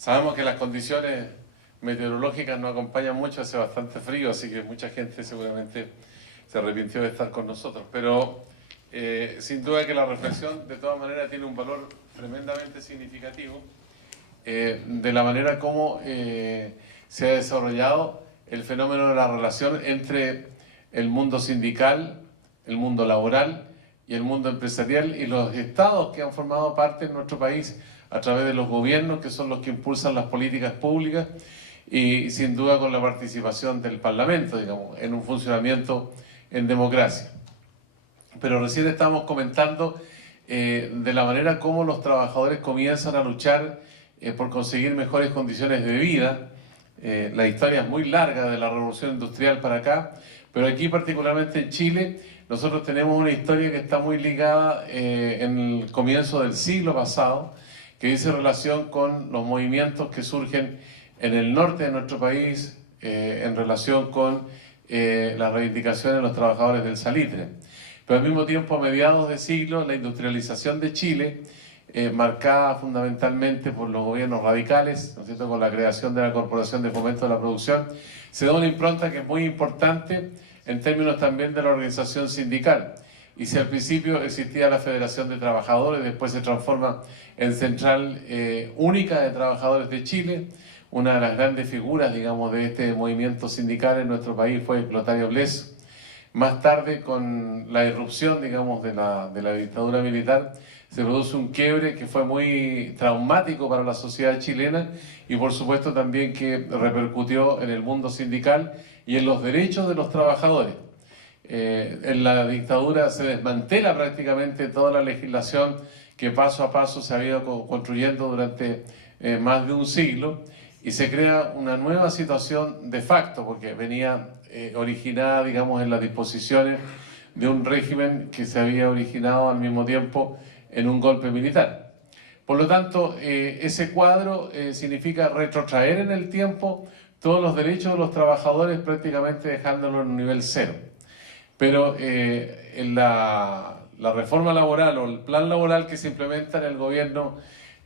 Sabemos que las condiciones meteorológicas nos acompañan mucho, hace bastante frío, así que mucha gente seguramente se arrepintió de estar con nosotros. Pero sin duda que la reflexión de todas maneras tiene un valor tremendamente significativo de la manera como se ha desarrollado el fenómeno de la relación entre el mundo sindical, el mundo laboral y el mundo empresarial y los estados que han formado parte en nuestro país a través de los gobiernos, que son los que impulsan las políticas públicas y sin duda con la participación del Parlamento, digamos, en un funcionamiento en democracia. Pero recién estábamos comentando de la manera como los trabajadores comienzan a luchar por conseguir mejores condiciones de vida. La historia es muy larga de la revolución industrial para acá, pero aquí particularmente en Chile nosotros tenemos una historia que está muy ligada en el comienzo del siglo pasado, que dice relación con los movimientos que surgen en el norte de nuestro país en relación con las reivindicaciones de los trabajadores del salitre. Pero al mismo tiempo, a mediados de siglo, la industrialización de Chile, marcada fundamentalmente por los gobiernos radicales, ¿no es cierto?, con la creación de la Corporación de Fomento de la Producción, se da una impronta que es muy importante en términos también de la organización sindical. Y si al principio existía la Federación de Trabajadores, después se transforma en Central Única de Trabajadores de Chile. Una de las grandes figuras, digamos, de este movimiento sindical en nuestro país fue Clotario Blesa. Más tarde, con la irrupción, digamos, de la dictadura militar, se produce un quiebre que fue muy traumático para la sociedad chilena y por supuesto también que repercutió en el mundo sindical y en los derechos de los trabajadores. En la dictadura se desmantela prácticamente toda la legislación que paso a paso se había ido construyendo durante más de un siglo y se crea una nueva situación de facto porque venía originada, digamos, en las disposiciones de un régimen que se había originado al mismo tiempo en un golpe militar. Por lo tanto, ese cuadro significa retrotraer en el tiempo todos los derechos de los trabajadores prácticamente dejándolo en un nivel cero. Pero en la reforma laboral o el plan laboral que se implementa en el gobierno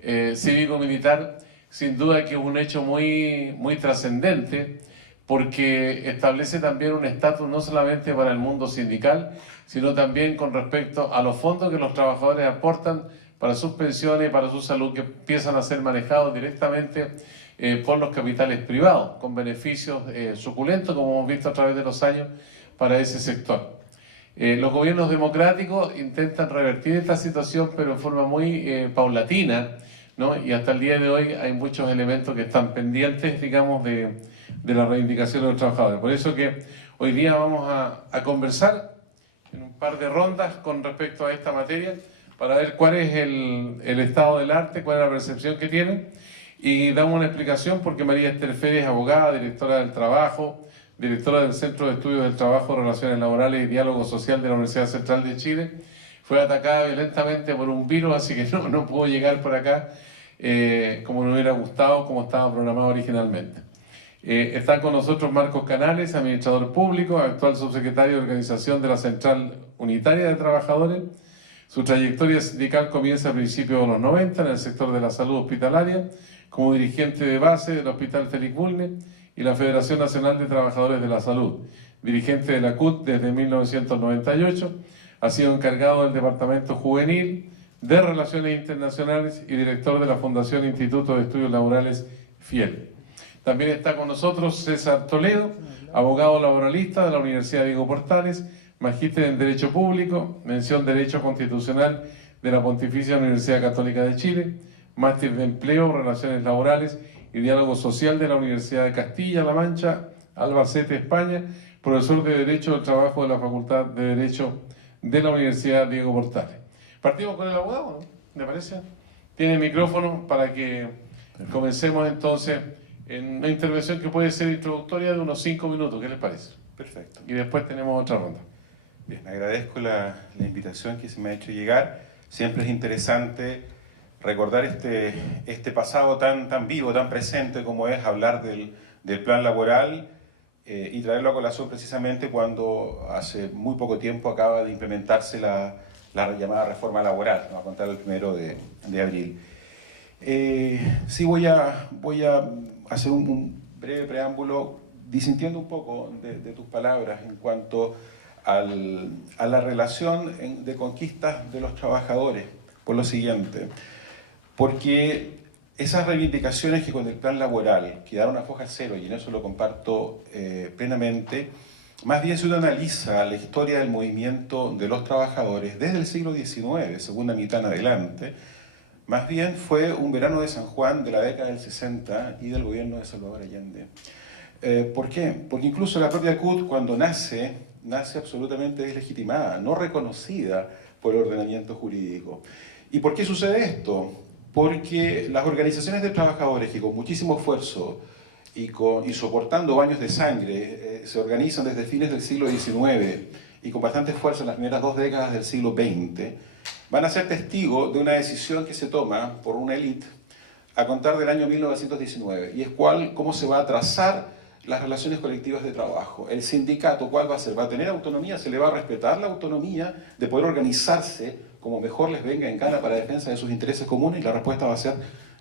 cívico-militar, sin duda que es un hecho muy trascendente, porque establece también un estatus no solamente para el mundo sindical, sino también con respecto a los fondos que los trabajadores aportan para sus pensiones y para su salud, que empiezan a ser manejados directamente por los capitales privados, con beneficios suculentos, como hemos visto a través de los años, para ese sector. Los gobiernos democráticos intentan revertir esta situación, pero en forma muy paulatina, ¿no? Y hasta el día de hoy hay muchos elementos que están pendientes, digamos, de la reivindicación de los trabajadores. Por eso que hoy día vamos a conversar en un par de rondas con respecto a esta materia, para ver cuál es el estado del arte, cuál es la percepción que tienen, y damos una explicación porque María Esther Férez es abogada, directora del trabajo, directora del Centro de Estudios del Trabajo, Relaciones Laborales y Diálogo Social de la Universidad Central de Chile. Fue atacada violentamente por un virus, así que no pudo llegar por acá como nos hubiera gustado, como estaba programado originalmente. Está con nosotros Marcos Canales, administrador público, actual subsecretario de Organización de la Central Unitaria de Trabajadores. Su trayectoria sindical comienza a principios de los 90 en el sector de la salud hospitalaria, como dirigente de base del Hospital Félix Bulnes y la Federación Nacional de Trabajadores de la Salud. Dirigente de la CUT desde 1998, ha sido encargado del Departamento Juvenil, de Relaciones Internacionales y director de la Fundación Instituto de Estudios Laborales FIEL. También está con nosotros César Toledo, abogado laboralista de la Universidad Diego Portales, magíster en Derecho Público, mención Derecho Constitucional de la Pontificia Universidad Católica de Chile, máster de Empleo, Relaciones Laborales y Diálogo Social de la Universidad de Castilla-La Mancha, Albacete, España, profesor de Derecho del Trabajo de la Facultad de Derecho de la Universidad Diego Portales. Partimos con el abogado, ¿no? ¿Me parece? Tiene micrófono para que comencemos entonces en una intervención que puede ser introductoria de unos 5 minutos. ¿Qué les parece? Perfecto. Y después tenemos otra ronda. Bien, agradezco la invitación que se me ha hecho llegar. Siempre es interesante recordar este pasado tan vivo, tan presente como es hablar del plan laboral y traerlo a colación precisamente cuando hace muy poco tiempo acaba de implementarse la llamada reforma laboral, vamos a contar el 1 de abril. Sí, voy a hacer un breve preámbulo disintiendo un poco de tus palabras en cuanto a la relación de conquistas de los trabajadores, por lo siguiente, porque esas reivindicaciones que con el plan laboral quedaron a foja cero, y en eso lo comparto plenamente, más bien si uno analiza la historia del movimiento de los trabajadores desde el siglo XIX, segunda mitad en adelante, más bien fue un verano de San Juan de la década del 60 y del gobierno de Salvador Allende. ¿Por qué? Porque incluso la propia CUT, cuando nace absolutamente deslegitimada, no reconocida por el ordenamiento jurídico. ¿Y por qué sucede esto? Porque las organizaciones de trabajadores que con muchísimo esfuerzo y soportando baños de sangre se organizan desde fines del siglo XIX y con bastante fuerza en las primeras 2 décadas del siglo XX, van a ser testigos de una decisión que se toma por una élite a contar del año 1919, y es cómo se va a trazar las relaciones colectivas de trabajo. El sindicato, ¿cuál va a ser? ¿Va a tener autonomía? ¿Se le va a respetar la autonomía de poder organizarse como mejor les venga en gana para la defensa de sus intereses comunes? Y la respuesta va a ser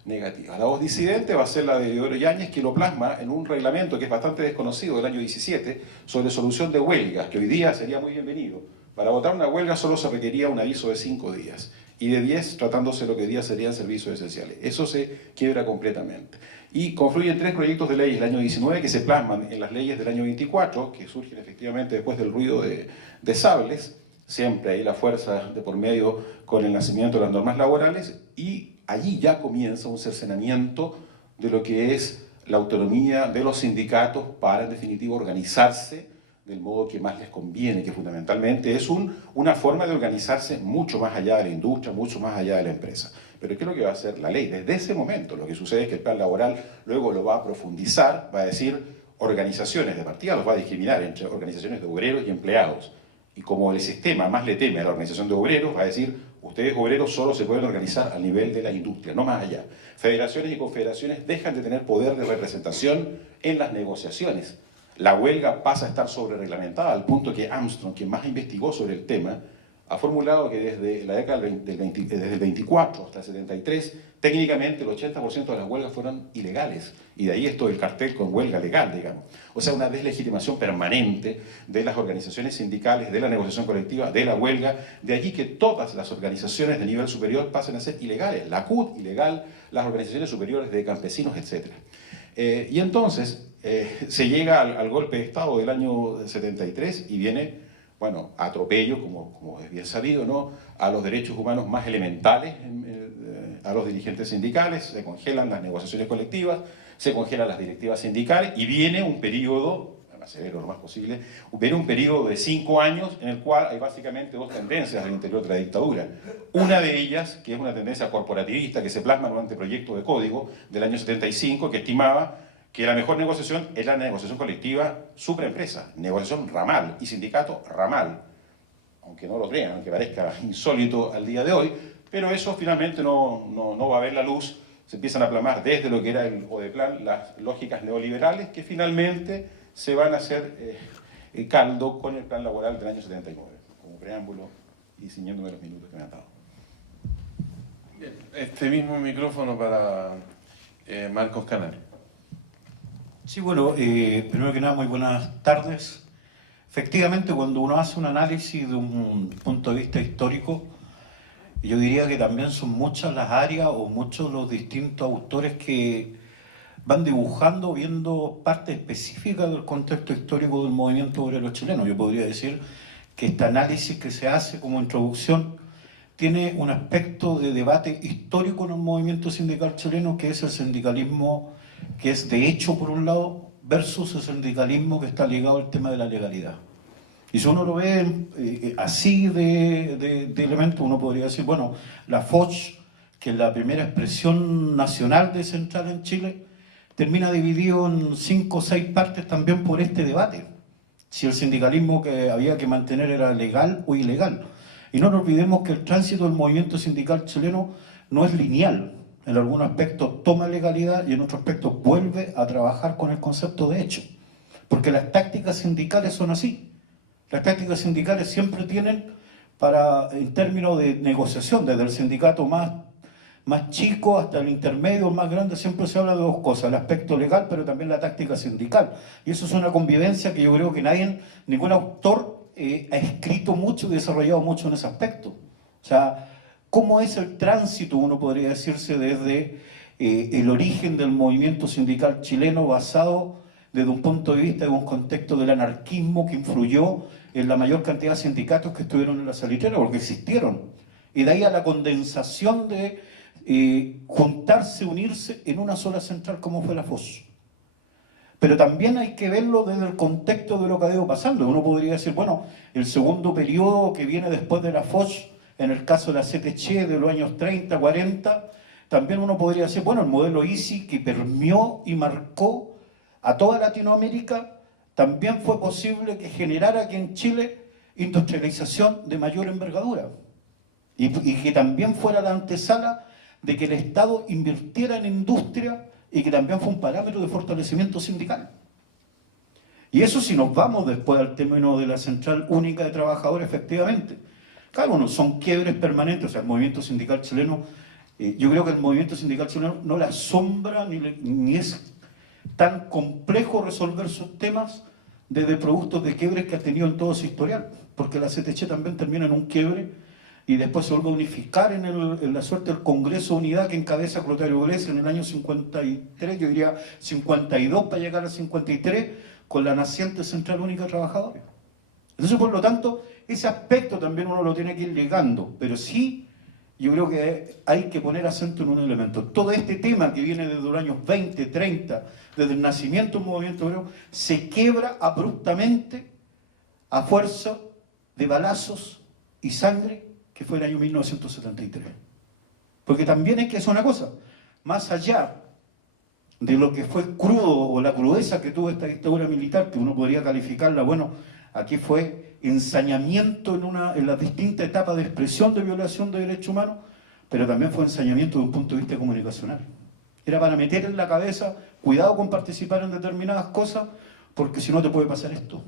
negativa. La voz disidente va a ser la de Deodoro Yáñez, que lo plasma en un reglamento que es bastante desconocido del año 17 sobre solución de huelgas, que hoy día sería muy bienvenido. Para votar una huelga solo se requería un aviso de 5 días y de 10 tratándose de lo que hoy día serían servicios esenciales. Eso se quiebra completamente. Y confluyen 3 proyectos de leyes del año 19 que se plasman en las leyes del año 24, que surgen efectivamente después del ruido de sables, siempre hay la fuerza de por medio con el nacimiento de las normas laborales, y allí ya comienza un cercenamiento de lo que es la autonomía de los sindicatos para, en definitiva, organizarse del modo que más les conviene, que fundamentalmente es una forma de organizarse mucho más allá de la industria, mucho más allá de la empresa. Pero ¿qué es lo que va a hacer la ley? Desde ese momento lo que sucede es que el plan laboral luego lo va a profundizar, va a decir organizaciones de partida, los va a discriminar entre organizaciones de obreros y empleados. Y como el sistema más le teme a la organización de obreros, va a decir, ustedes obreros solo se pueden organizar al nivel de la industria, no más allá. Federaciones y confederaciones dejan de tener poder de representación en las negociaciones. La huelga pasa a estar sobrereglamentada, al punto que Armstrong, quien más investigó sobre el tema, ha formulado que desde la década desde el 24 hasta el 73, técnicamente el 80% de las huelgas fueron ilegales. Y de ahí esto del cartel con huelga legal, digamos. O sea, una deslegitimación permanente de las organizaciones sindicales, de la negociación colectiva, de la huelga. De allí que todas las organizaciones de nivel superior pasen a ser ilegales. La CUT, ilegal, las organizaciones superiores de campesinos, etc. Y entonces se llega al golpe de Estado del año 73 y viene, bueno, atropello, como es bien sabido, ¿no?, a los derechos humanos más elementales, a los dirigentes sindicales, se congelan las negociaciones colectivas, se congelan las directivas sindicales y viene un periodo, además severo lo más posible, viene un periodo de 5 años en el cual hay básicamente 2 tendencias al interior de la dictadura. Una de ellas, que es una tendencia corporativista que se plasma en un anteproyecto de código del año 75 que estimaba que la mejor negociación es la negociación colectiva supraempresa, negociación ramal y sindicato ramal, aunque no lo crean, aunque parezca insólito al día de hoy, pero eso finalmente no va a ver la luz. Se empiezan a plasmar desde lo que era el ODEPLAN las lógicas neoliberales que finalmente se van a hacer caldo con el plan laboral del año 79, como preámbulo y ciñéndome los minutos que me han dado. Bien, este mismo micrófono para Marcos Canal. Sí, bueno, primero que nada, muy buenas tardes. Efectivamente, cuando uno hace un análisis de un punto de vista histórico, yo diría que también son muchas las áreas o muchos los distintos autores que van dibujando, viendo parte específica del contexto histórico del movimiento obrero chileno. Yo podría decir que este análisis que se hace como introducción tiene un aspecto de debate histórico en el movimiento sindical chileno, que es el sindicalismo que es de hecho por un lado, versus el sindicalismo que está ligado al tema de la legalidad. Y si uno lo ve así de elemento, uno podría decir, bueno, la FOCH, que es la primera expresión nacional de central en Chile, termina dividido en 5 o 6 partes también por este debate. Si el sindicalismo que había que mantener era legal o ilegal. Y no nos olvidemos que el tránsito del movimiento sindical chileno no es lineal. En algunos aspectos toma legalidad y en otros aspectos vuelve a trabajar con el concepto de hecho. Porque las tácticas sindicales son así. Las tácticas sindicales siempre tienen, en términos de negociación, desde el sindicato más más chico hasta el intermedio, el más grande, siempre se habla de dos cosas, el aspecto legal, pero también la táctica sindical. Y eso es una convivencia que yo creo que ningún autor ha escrito mucho y desarrollado mucho en ese aspecto. O sea, ¿cómo es el tránsito, uno podría decirse, desde el origen del movimiento sindical chileno basado desde un punto de vista de un contexto del anarquismo que influyó en la mayor cantidad de sindicatos que estuvieron en la salitrera, porque existieron? Y de ahí a la condensación de juntarse, unirse en una sola central como fue la FOS. Pero también hay que verlo desde el contexto de lo que ha ido pasando. Uno podría decir, bueno, el segundo periodo que viene después de la FOS, en el caso de la CTC de los años 30, 40, también uno podría decir, bueno, el modelo ISI que permeó y marcó a toda Latinoamérica, también fue posible que generara aquí en Chile industrialización de mayor envergadura. Y que también fuera la antesala de que el Estado invirtiera en industria y que también fue un parámetro de fortalecimiento sindical. Y eso si nos vamos después al término de la Central Única de Trabajadores, efectivamente. Claro, bueno, son quiebres permanentes, o sea, el movimiento sindical chileno, yo creo que el movimiento sindical chileno no le asombra ni es tan complejo resolver sus temas desde productos de quiebres que ha tenido en todo su historial, porque la CTC también termina en un quiebre y después se vuelve a unificar en la suerte del Congreso de Unidad que encabeza Clotario Blesa en el año 53, yo diría 52 para llegar al 53, con la naciente Central Única de Trabajadores. Entonces, por lo tanto, ese aspecto también uno lo tiene que ir ligando, pero sí, yo creo que hay que poner acento en un elemento. Todo este tema que viene desde los años 20, 30, desde el nacimiento del movimiento obrero, se quiebra abruptamente a fuerza de balazos y sangre, que fue el año 1973. Porque también hay que hacer una cosa, más allá de lo que fue crudo o la crudeza que tuvo esta dictadura militar, que uno podría calificarla, bueno, aquí fue ensañamiento en las distintas etapas de expresión de violación de derechos humanos, pero también fue ensañamiento de un punto de vista comunicacional. Era para meter en la cabeza, cuidado con participar en determinadas cosas, porque si no te puede pasar esto.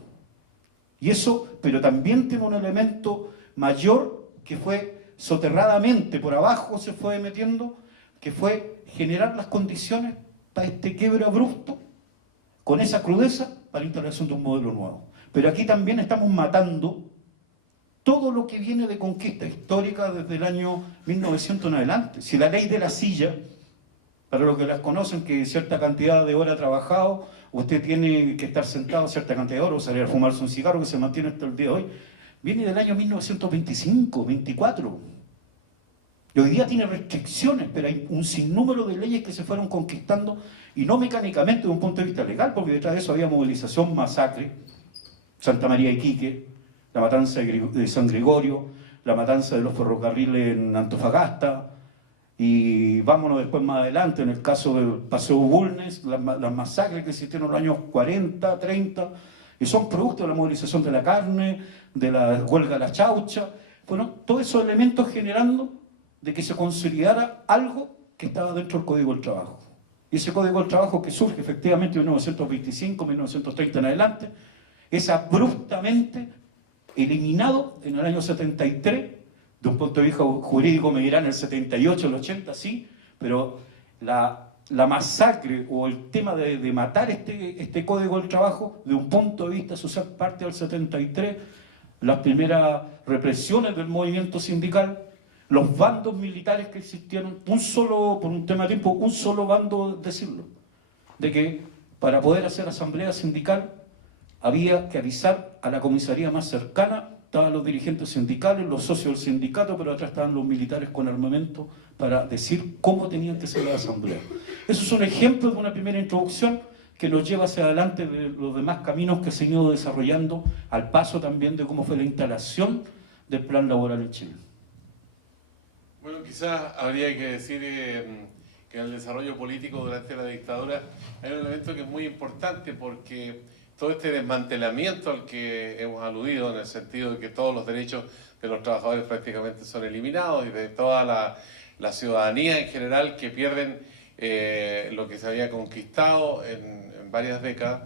Y eso, pero también tiene un elemento mayor que fue soterradamente, por abajo se fue metiendo, que fue generar las condiciones para este quiebre abrupto, con esa crudeza, para la instalación de un modelo nuevo. Pero aquí también estamos matando todo lo que viene de conquista histórica desde el año 1900 en adelante. Si la ley de la silla, para los que las conocen, que cierta cantidad de horas trabajado, usted tiene que estar sentado cierta cantidad de horas, o salir a fumarse un cigarro, que se mantiene hasta el día de hoy, viene del año 1925, 24. Y hoy día tiene restricciones, pero hay un sinnúmero de leyes que se fueron conquistando, y no mecánicamente de un punto de vista legal, porque detrás de eso había movilización, masacre, Santa María de Iquique, la matanza de San Gregorio, la matanza de los ferrocarriles en Antofagasta, y vámonos después más adelante, en el caso del Paseo Bulnes, las masacres que existieron en los años 40, 30, y son producto de la movilización de la carne, de la huelga de la chaucha, bueno, todos esos elementos generando de que se consolidara algo que estaba dentro del Código del Trabajo. Y ese Código del Trabajo que surge efectivamente en 1925, 1930 en adelante, es abruptamente eliminado en el año 73, de un punto de vista jurídico me dirán el 78, el 80, sí, pero la masacre o el tema de matar este Código del Trabajo, de un punto de vista social, parte del 73, las primeras represiones del movimiento sindical, los bandos militares que existieron, por un tema de tiempo, un solo bando, decirlo, de que para poder hacer asamblea sindical había que avisar a la comisaría más cercana, estaban los dirigentes sindicales, los socios del sindicato, pero atrás estaban los militares con armamento para decir cómo tenían que ser las asambleas. Eso es un ejemplo de una primera introducción que nos lleva hacia adelante de los demás caminos que se han ido desarrollando, al paso también de cómo fue la instalación del plan laboral en Chile. Bueno, quizás habría que decir que en el desarrollo político durante la dictadura hay un elemento que es muy importante, porque todo este desmantelamiento al que hemos aludido, en el sentido de que todos los derechos de los trabajadores prácticamente son eliminados, y de toda la ciudadanía en general, que pierden lo que se había conquistado en varias décadas,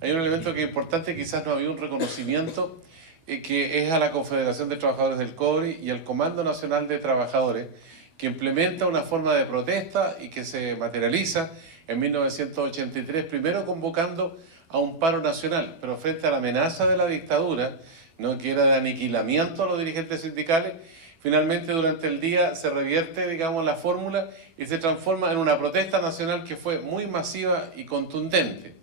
hay un elemento que es importante. Quizás no había un reconocimiento que es a la Confederación de Trabajadores del Cobre y al Comando Nacional de Trabajadores, que implementa una forma de protesta y que se materializa en 1983, primero convocando a un paro nacional, pero frente a la amenaza de la dictadura, ¿no?, que era de aniquilamiento a los dirigentes sindicales, finalmente durante el día se revierte, digamos, la fórmula y se transforma en una protesta nacional que fue muy masiva y contundente.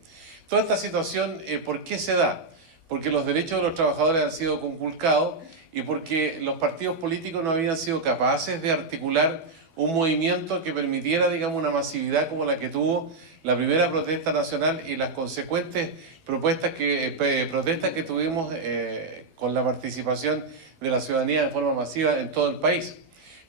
Toda esta situación, ¿por qué se da? Porque los derechos de los trabajadores han sido conculcados y porque los partidos políticos no habían sido capaces de articular un movimiento que permitiera, digamos, una masividad como la que tuvo la primera protesta nacional y las consecuentes protestas que tuvimos con la participación de la ciudadanía de forma masiva en todo el país.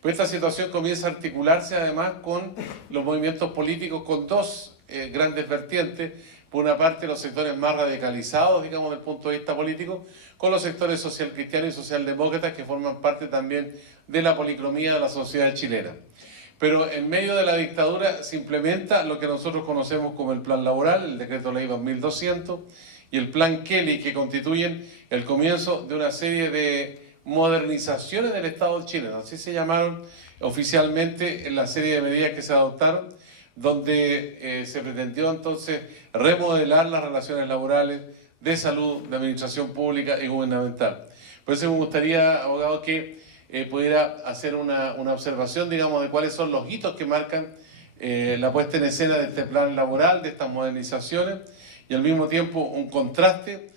Pues esta situación comienza a articularse además con los movimientos políticos con dos grandes vertientes. Por una parte, los sectores más radicalizados, digamos, desde el punto de vista político, con los sectores socialcristianos y socialdemócratas que forman parte también de la policromía de la sociedad chilena. Pero en medio de la dictadura se implementa lo que nosotros conocemos como el Plan Laboral, el Decreto Ley 2200 y el Plan Kelly, que constituyen el comienzo de una serie de modernizaciones del Estado chileno. Así se llamaron oficialmente en la serie de medidas que se adoptaron, donde se pretendió entonces remodelar las relaciones laborales, de salud, de administración pública y gubernamental. Por eso me gustaría, abogado, que pudiera hacer una observación, digamos, de cuáles son los hitos que marcan la puesta en escena de este plan laboral, de estas modernizaciones, y al mismo tiempo un contraste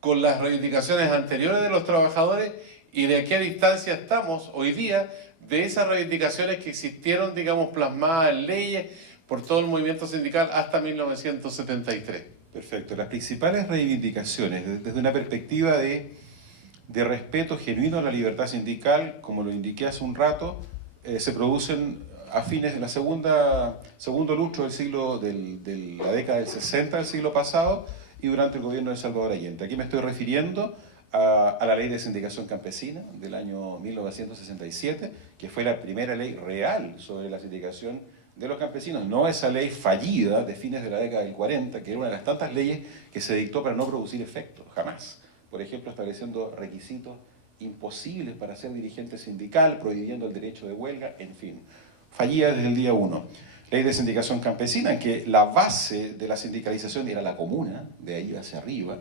con las reivindicaciones anteriores de los trabajadores y de qué distancia estamos hoy día de esas reivindicaciones que existieron, digamos, plasmadas en leyes por todo el movimiento sindical hasta 1973. Perfecto. Las principales reivindicaciones, desde una perspectiva de respeto genuino a la libertad sindical, como lo indiqué hace un rato, se producen a fines de la segundo lustro de la década del 60 del siglo pasado y durante el gobierno de Salvador Allende. Aquí me estoy refiriendo a la Ley de Sindicación Campesina del año 1967, que fue la primera ley real sobre la sindicación de los campesinos, no esa ley fallida de fines de la década del 40, que era una de las tantas leyes que se dictó para no producir efectos, jamás. Por ejemplo, estableciendo requisitos imposibles para ser dirigente sindical, prohibiendo el derecho de huelga, en fin. Fallida desde el día 1. Ley de sindicación campesina, en que la base de la sindicalización era la comuna, de ahí hacia arriba.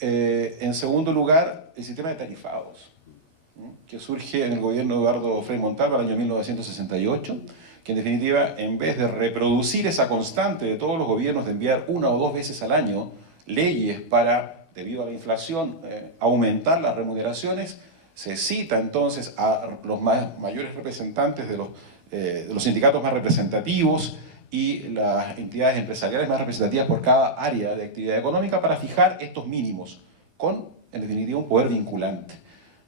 En segundo lugar, el sistema de tarifados, que surge en el gobierno de Eduardo Frei Montalva en el año 1968, que en definitiva, en vez de reproducir esa constante de todos los gobiernos de enviar una o dos veces al año leyes para, debido a la inflación, aumentar las remuneraciones, se cita entonces a los mayores representantes de los sindicatos más representativos y las entidades empresariales más representativas por cada área de actividad económica para fijar estos mínimos, con, en definitiva, un poder vinculante.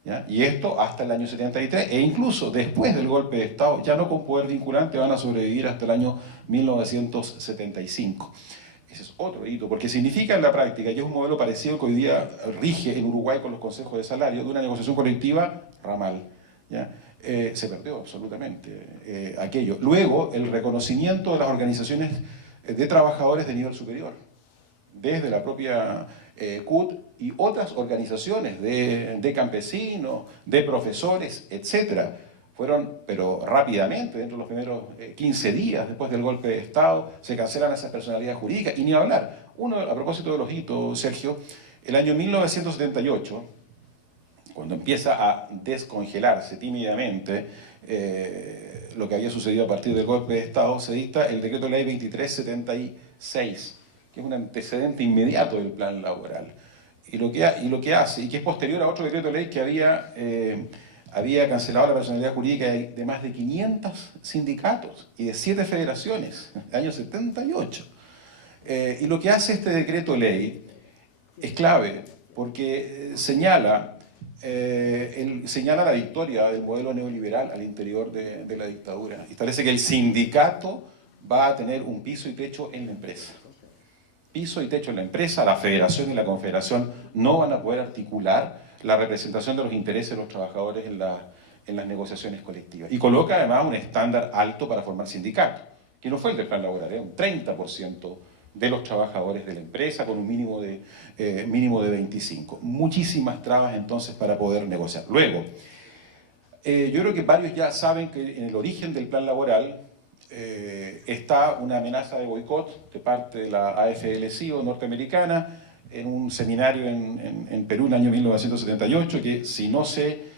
¿Ya? Y esto hasta el año 73, e incluso después del golpe de Estado, ya no con poder vinculante, van a sobrevivir hasta el año 1975. Ese es otro hito, porque significa en la práctica, y es un modelo parecido que hoy día rige en Uruguay con los consejos de salario, de una negociación colectiva ramal. ¿Ya? Se perdió absolutamente aquello. Luego, el reconocimiento de las organizaciones de trabajadores de nivel superior, desde la propia CUT y otras organizaciones de campesinos, de profesores, etc. Fueron, pero rápidamente, dentro de los primeros 15 días después del golpe de Estado, se cancelan esas personalidades jurídicas, y ni hablar. Uno, a propósito de los hitos, Sergio, el año 1978, cuando empieza a descongelarse tímidamente lo que había sucedido a partir del golpe de Estado, se dicta el Decreto Ley 2376, que es un antecedente inmediato del plan laboral. Y lo que hace, y que es posterior a otro decreto de ley que había cancelado la personalidad jurídica de más de 500 sindicatos y de 7 federaciones, en el año 78. Y lo que hace este decreto ley es clave, porque señala la victoria del modelo neoliberal al interior de la dictadura. Establece que el sindicato va a tener un piso y techo en la empresa. Piso y techo en la empresa, la federación y la confederación no van a poder articular la representación de los intereses de los trabajadores en las negociaciones colectivas. Y coloca además un estándar alto para formar sindicatos, que no fue el del plan laboral, un 30% de los trabajadores de la empresa con un mínimo de 25. Muchísimas trabas entonces para poder negociar. Luego, Yo creo que varios ya saben que en el origen del plan laboral está una amenaza de boicot de parte de la AFL-CIO norteamericana en un seminario en Perú en el año 1978, que si no se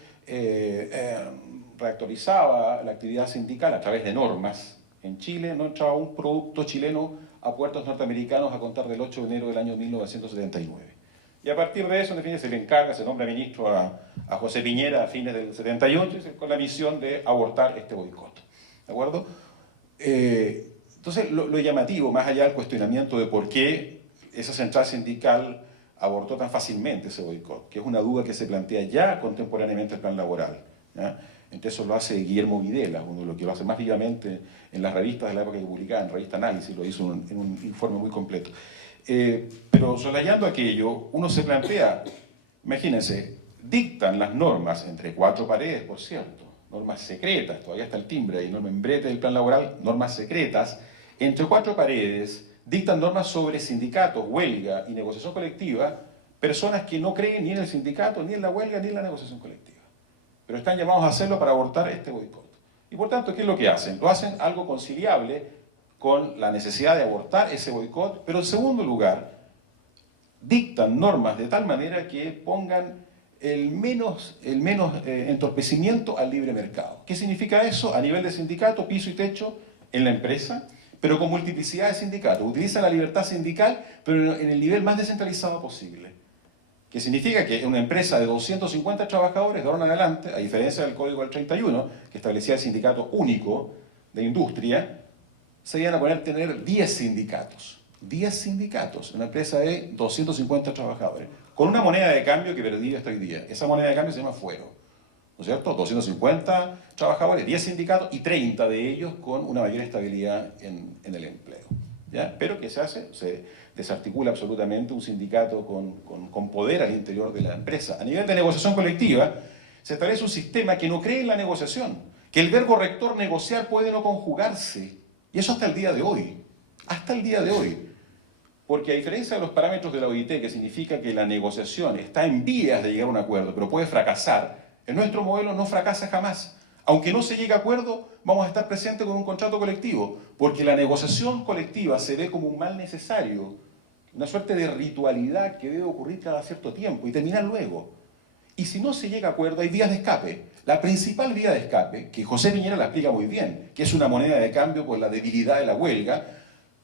reactualizaba la actividad sindical a través de normas en Chile, no entraba un producto chileno a puertos norteamericanos a contar del 8 de enero del año 1979. Y a partir de eso, en fin, se le encarga, se nombra ministro a José Piñera a fines del 78 con la misión de abortar este boicot. ¿De acuerdo? Entonces, lo llamativo, más allá del cuestionamiento de por qué esa central sindical abortó tan fácilmente ese boicot, que es una duda que se plantea ya contemporáneamente el plan laboral, ¿ya? Entre eso lo hace Guillermo Videla, uno de los que lo hace más vivamente en las revistas de la época que publicaba, en Revista Análisis, lo hizo en un informe muy completo. Pero soslayando aquello, uno se plantea, imagínense, dictan las normas entre cuatro paredes, por cierto, normas secretas, todavía está el timbre ahí, no membrete del plan laboral, normas secretas, entre cuatro paredes, dictan normas sobre sindicatos, huelga y negociación colectiva, personas que no creen ni en el sindicato, ni en la huelga, ni en la negociación colectiva. Pero están llamados a hacerlo para abortar este boicot. Y por tanto, ¿qué es lo que hacen? Lo hacen algo conciliable con la necesidad de abortar ese boicot, pero en segundo lugar, dictan normas de tal manera que pongan el menos entorpecimiento al libre mercado. ¿Qué significa eso? A nivel de sindicato, piso y techo en la empresa, pero con multiplicidad de sindicatos. Utilizan la libertad sindical, pero en el nivel más descentralizado posible. Que significa que una empresa de 250 trabajadores, de ahora en adelante, a diferencia del Código del 31, que establecía el sindicato único de industria, se iban a poner a tener 10 sindicatos. 10 sindicatos, una empresa de 250 trabajadores, con una moneda de cambio que perdí hasta hoy día. Esa moneda de cambio se llama fuero, ¿no es cierto? 250 trabajadores, 10 sindicatos y 30 de ellos con una mayor estabilidad en el empleo. ¿Ya? Pero ¿qué se hace? Se desarticula absolutamente un sindicato con poder al interior de la empresa. A nivel de negociación colectiva, se establece un sistema que no cree en la negociación, que el verbo rector negociar puede no conjugarse, y eso hasta el día de hoy. Hasta el día de hoy. Porque a diferencia de los parámetros de la OIT, que significa que la negociación está en vías de llegar a un acuerdo, pero puede fracasar, en nuestro modelo no fracasa jamás. Aunque no se llegue a acuerdo, vamos a estar presentes con un contrato colectivo, porque la negociación colectiva se ve como un mal necesario, una suerte de ritualidad que debe ocurrir cada cierto tiempo y terminar luego. Y si no se llega a acuerdo, hay vías de escape. La principal vía de escape, que José Piñera la explica muy bien, que es una moneda de cambio por la debilidad de la huelga,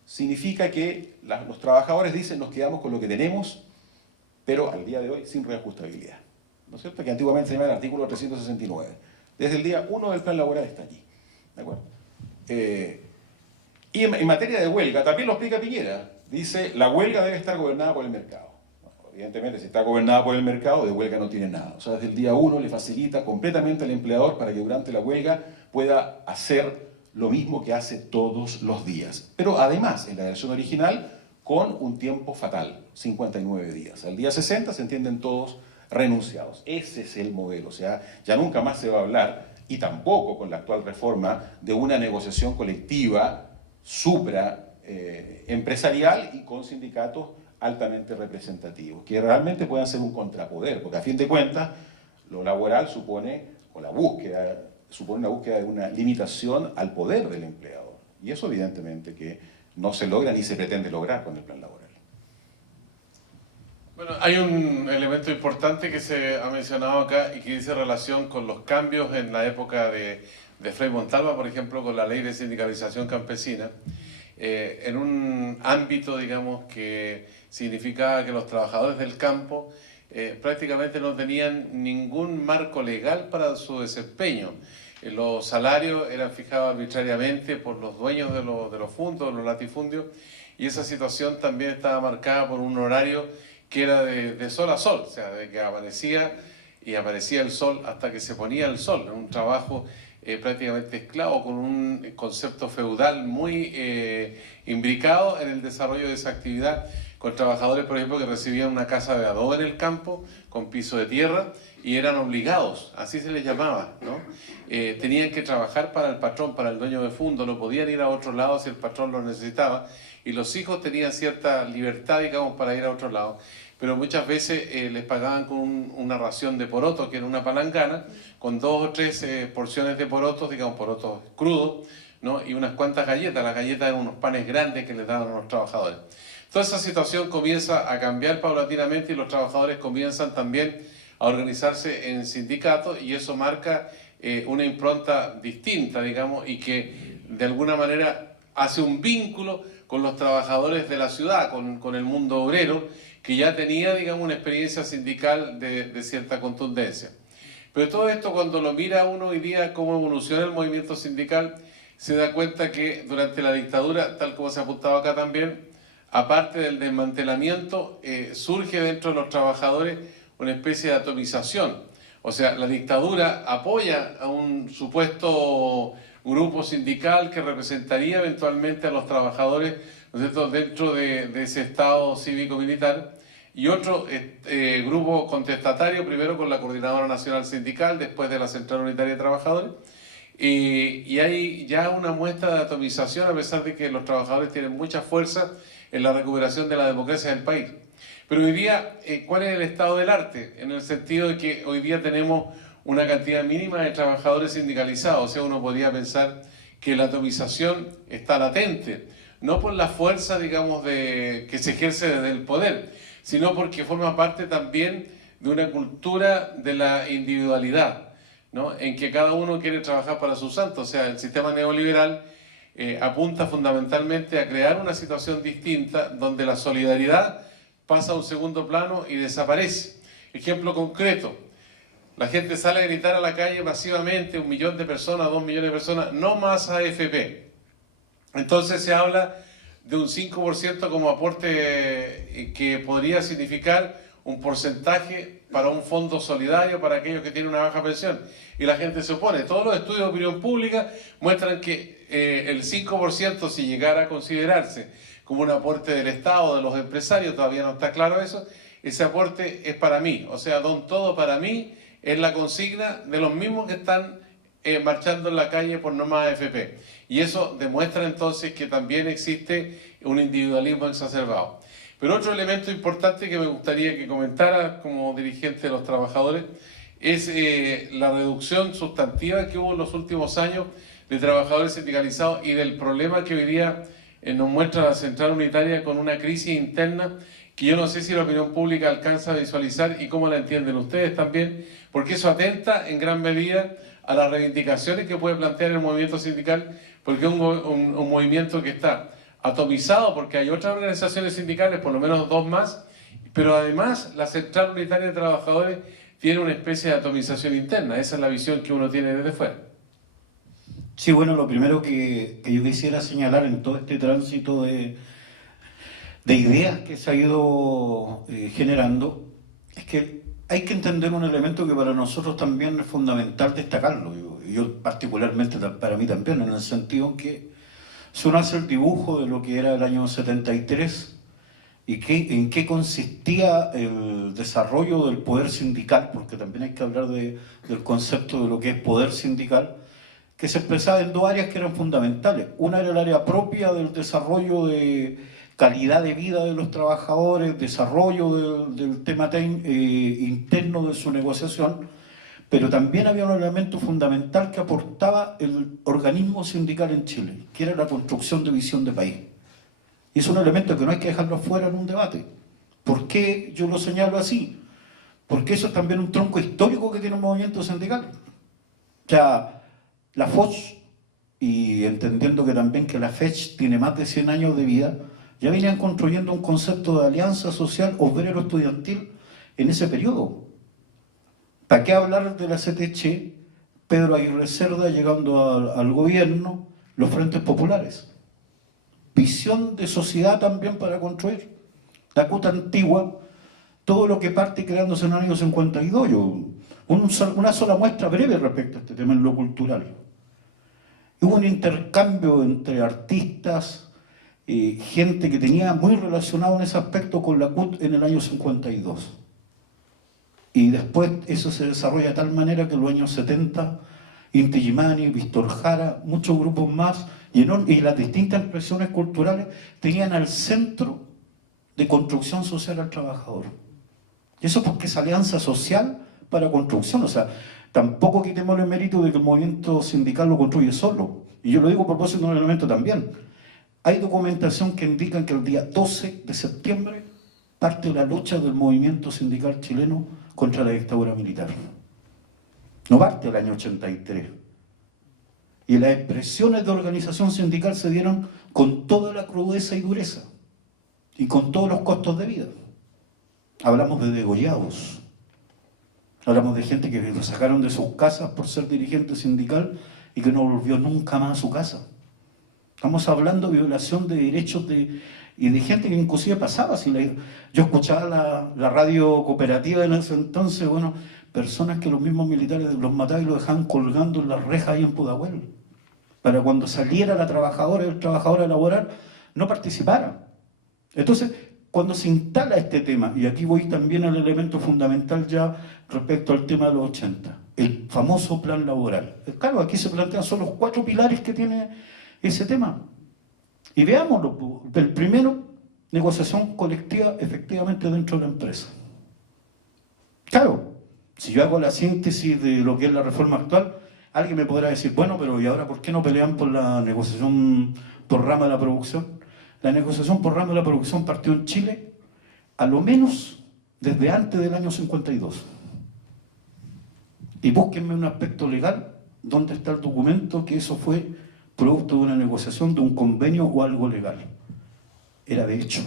significa que los trabajadores dicen nos quedamos con lo que tenemos, pero al día de hoy sin reajustabilidad. ¿No es cierto? Que antiguamente se llama el artículo 369. Desde el día 1 del plan laboral está allí. ¿De acuerdo? Y en materia de huelga, también lo explica Piñera. Dice, la huelga debe estar gobernada por el mercado. Bueno, evidentemente, si está gobernada por el mercado, de huelga no tiene nada. O sea, desde el día 1 le facilita completamente al empleador para que durante la huelga pueda hacer lo mismo que hace todos los días. Pero además, en la versión original, con un tiempo fatal, 59 días. Al día 60 se entienden todos renunciados. Ese es el modelo. O sea, ya nunca más se va a hablar, y tampoco con la actual reforma, de una negociación colectiva empresarial y con sindicatos altamente representativos, que realmente puedan ser un contrapoder, porque a fin de cuentas, lo laboral supone, o la búsqueda, supone una búsqueda de una limitación al poder del empleador. Y eso evidentemente que no se logra ni se pretende lograr con el plan laboral. Bueno, hay un elemento importante que se ha mencionado acá y que dice relación con los cambios en la época de Frei Montalva, por ejemplo, con la ley de sindicalización campesina, en un ámbito, digamos, que significaba que los trabajadores del campo prácticamente no tenían ningún marco legal para su desempeño. Los salarios eran fijados arbitrariamente por los dueños de los fondos, los latifundios, y esa situación también estaba marcada por un horario que era de sol a sol, o sea, de que amanecía y aparecía el sol hasta que se ponía el sol, un trabajo prácticamente esclavo, con un concepto feudal muy imbricado en el desarrollo de esa actividad, con trabajadores, por ejemplo, que recibían una casa de adobe en el campo, con piso de tierra, y eran obligados, así se les llamaba, ¿no? Tenían que trabajar para el patrón, para el dueño de fondo, no podían ir a otro lado si el patrón lo necesitaba, y los hijos tenían cierta libertad, digamos, para ir a otro lado. pero muchas veces les pagaban con una ración de porotos, que era una palangana, con 2 o 3 porciones de porotos, digamos porotos crudos, ¿no? Y unas cuantas galletas. Las galletas eran unos panes grandes que les daban a los trabajadores. Toda esa situación comienza a cambiar paulatinamente y los trabajadores comienzan también a organizarse en sindicatos, y eso marca una impronta distinta, digamos, y que de alguna manera hace un vínculo con los trabajadores de la ciudad, con el mundo obrero, que ya tenía, digamos, una experiencia sindical de cierta contundencia. Pero todo esto, cuando lo mira uno hoy día, cómo evoluciona el movimiento sindical, se da cuenta que durante la dictadura, tal como se ha apuntado acá también, aparte del desmantelamiento, surge dentro de los trabajadores una especie de atomización. O sea, la dictadura apoya a un supuesto grupo sindical que representaría eventualmente a los trabajadores, ¿no es cierto?, dentro de ese Estado cívico-militar, y otro grupo contestatario, primero con la Coordinadora Nacional Sindical, después de la Central Unitaria de Trabajadores, y hay ya una muestra de atomización, a pesar de que los trabajadores tienen mucha fuerza en la recuperación de la democracia del país. Pero hoy día, ¿cuál es el estado del arte? En el sentido de que hoy día tenemos una cantidad mínima de trabajadores sindicalizados. O sea, uno podría pensar que la atomización está latente, no por la fuerza, digamos, que se ejerce desde el poder, sino porque forma parte también de una cultura de la individualidad, ¿no?, en que cada uno quiere trabajar para su santo. O sea, el sistema neoliberal apunta fundamentalmente a crear una situación distinta donde la solidaridad pasa a un segundo plano y desaparece. Ejemplo concreto: la gente sale a gritar a la calle masivamente, 1 millón de personas, 2 millones de personas, no más AFP. Entonces se habla de un 5% como aporte que podría significar un porcentaje para un fondo solidario para aquellos que tienen una baja pensión. Y la gente se opone. Todos los estudios de opinión pública muestran que el 5%, si llegara a considerarse como un aporte del Estado, de los empresarios, todavía no está claro eso, ese aporte es para mí. O sea, don todo para mí es la consigna de los mismos que están marchando en la calle por no más AFP. Y eso demuestra entonces que también existe un individualismo exacerbado. Pero otro elemento importante que me gustaría que comentara como dirigente de los trabajadores es la reducción sustantiva que hubo en los últimos años de trabajadores sindicalizados y del problema que hoy día nos muestra la Central Unitaria, con una crisis interna que yo no sé si la opinión pública alcanza a visualizar y cómo la entienden ustedes también, porque eso atenta en gran medida a las reivindicaciones que puede plantear el movimiento sindical, porque es un movimiento que está atomizado, porque hay otras organizaciones sindicales, por lo menos 2 más, pero además la Central Unitaria de Trabajadores tiene una especie de atomización interna. Esa es la visión que uno tiene desde fuera. Sí, bueno, lo primero que yo quisiera señalar en todo este tránsito de ideas que se ha ido generando es que hay que entender un elemento que para nosotros también es fundamental destacarlo, yo particularmente para mí también, en el sentido en que si uno hace el dibujo de lo que era el año 73 y en qué consistía el desarrollo del poder sindical, porque también hay que hablar del concepto de lo que es poder sindical, que se expresaba en 2 áreas que eran fundamentales. Una era el área propia del desarrollo de calidad de vida de los trabajadores, desarrollo del tema interno de su negociación, pero también había un elemento fundamental que aportaba el organismo sindical en Chile, que era la construcción de visión de país. Y es un elemento que no hay que dejarlo fuera en un debate. ¿Por qué yo lo señalo así? Porque eso es también un tronco histórico que tiene un movimiento sindical. O sea, la FOCH, y entendiendo que también que la FECH tiene más de 100 años de vida, ya venían construyendo un concepto de alianza social obrero-estudiantil en ese periodo. ¿Para qué hablar de la CTC, Pedro Aguirre Cerda llegando al gobierno, los frentes populares? Visión de sociedad también para construir. La CUT antigua, todo lo que parte creándose en el año 52. Una sola muestra breve respecto a este tema en lo cultural. Hubo un intercambio entre artistas, gente que tenía muy relacionado en ese aspecto con la CUT en el año 52. Y después eso se desarrolla de tal manera que en los años 70, Inti Illimani, Víctor Jara, muchos grupos más, y las distintas expresiones culturales tenían al centro de construcción social al trabajador. Y eso porque es alianza social para construcción. O sea, tampoco quitemos el mérito de que el movimiento sindical lo construye solo. Y yo lo digo a propósito de un elemento también. Hay documentación que indica que el día 12 de septiembre parte la lucha del movimiento sindical chileno contra la dictadura militar. No parte el año 83. Y las expresiones de organización sindical se dieron con toda la crudeza y dureza. Y con todos los costos de vida. Hablamos de degollados. Hablamos de gente que lo sacaron de sus casas por ser dirigente sindical y que no volvió nunca más a su casa. Estamos hablando de violación de derechos y de gente que inclusive pasaba. Yo escuchaba la radio cooperativa en ese entonces, bueno, personas que los mismos militares los mataban y los dejaban colgando en las rejas ahí en Pudahuel, para cuando saliera la trabajadora y el trabajador a laborar, no participara. Entonces, cuando se instala este tema, y aquí voy también al elemento fundamental ya respecto al tema de los 80, el famoso plan laboral. Claro, aquí se plantean son los 4 pilares que tiene ese tema. Y veámoslo. El primero, negociación colectiva efectivamente dentro de la empresa. Claro, si yo hago la síntesis de lo que es la reforma actual, alguien me podrá decir, bueno, pero ¿y ahora por qué no pelean por la negociación por rama de la producción? La negociación por rama de la producción partió en Chile, a lo menos desde antes del año 52. Y búsquenme un aspecto legal, ¿dónde está el documento que eso fue producto de una negociación, de un convenio o algo legal? Era de hecho.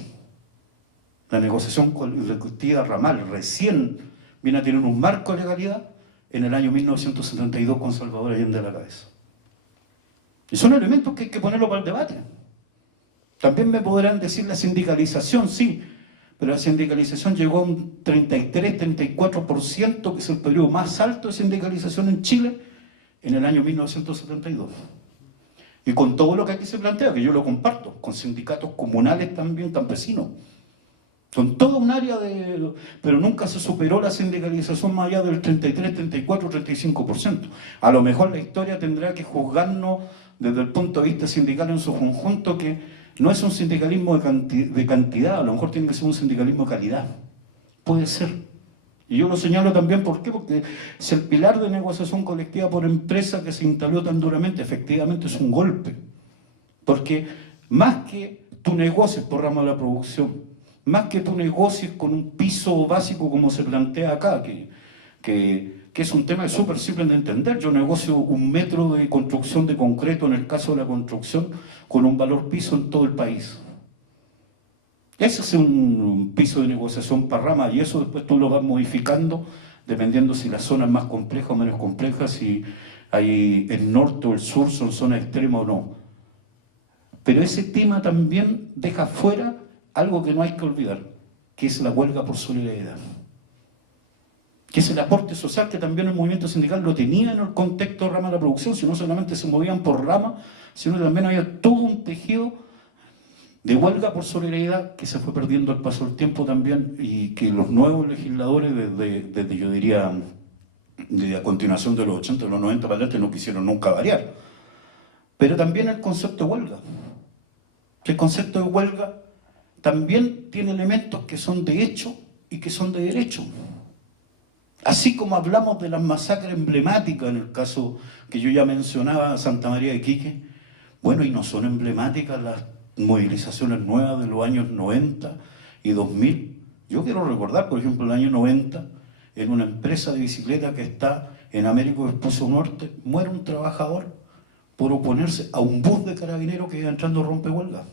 La negociación colectiva ramal recién viene a tener un marco de legalidad en el año 1972 con Salvador Allende a la cabeza. Y son elementos que hay que ponerlo para el debate. También me podrán decir la sindicalización, sí, pero la sindicalización llegó a un 33-34%, que es el periodo más alto de sindicalización en Chile, en el año 1972. Y con todo lo que aquí se plantea, que yo lo comparto, con sindicatos comunales también, campesinos, con todo un área de... Pero nunca se superó la sindicalización más allá del 33, 34, 35%. A lo mejor la historia tendrá que juzgarnos desde el punto de vista sindical en su conjunto, que no es un sindicalismo de cantidad, a lo mejor tiene que ser un sindicalismo de calidad. Puede ser. Y yo lo señalo también, ¿por qué? Porque si el pilar de negociación colectiva por empresa que se instaló tan duramente, efectivamente es un golpe. Porque más que tú negocies por rama de la producción, más que tú negocies con un piso básico como se plantea acá, que es un tema súper simple de entender. Yo negocio 1 metro de construcción de concreto, en el caso de la construcción, con un valor piso en todo el país. Ese es un piso de negociación para rama, y eso después tú lo vas modificando dependiendo si la zona es más compleja o menos compleja, si hay el norte o el sur son zonas extremas o no. Pero ese tema también deja fuera algo que no hay que olvidar, que es la huelga por solidaridad. Que es el aporte social que también el movimiento sindical lo tenía en el contexto de rama de la producción, si no solamente se movían por rama, sino que también había todo un tejido de huelga por solidaridad que se fue perdiendo al paso del tiempo también, y que los nuevos legisladores desde yo diría, de a continuación de los 80, de los 90 para adelante, no quisieron nunca variar. Pero también el concepto de huelga. El concepto de huelga también tiene elementos que son de hecho y que son de derecho. Así como hablamos de las masacres emblemáticas, en el caso que yo ya mencionaba, Santa María de Iquique, bueno, y no son emblemáticas las movilizaciones nuevas de los años 90 y 2000. Yo quiero recordar, por ejemplo, el año 90, en una empresa de bicicleta que está en Américo Vespucio Norte, muere un trabajador por oponerse a un bus de carabineros que iba entrando rompehuelga.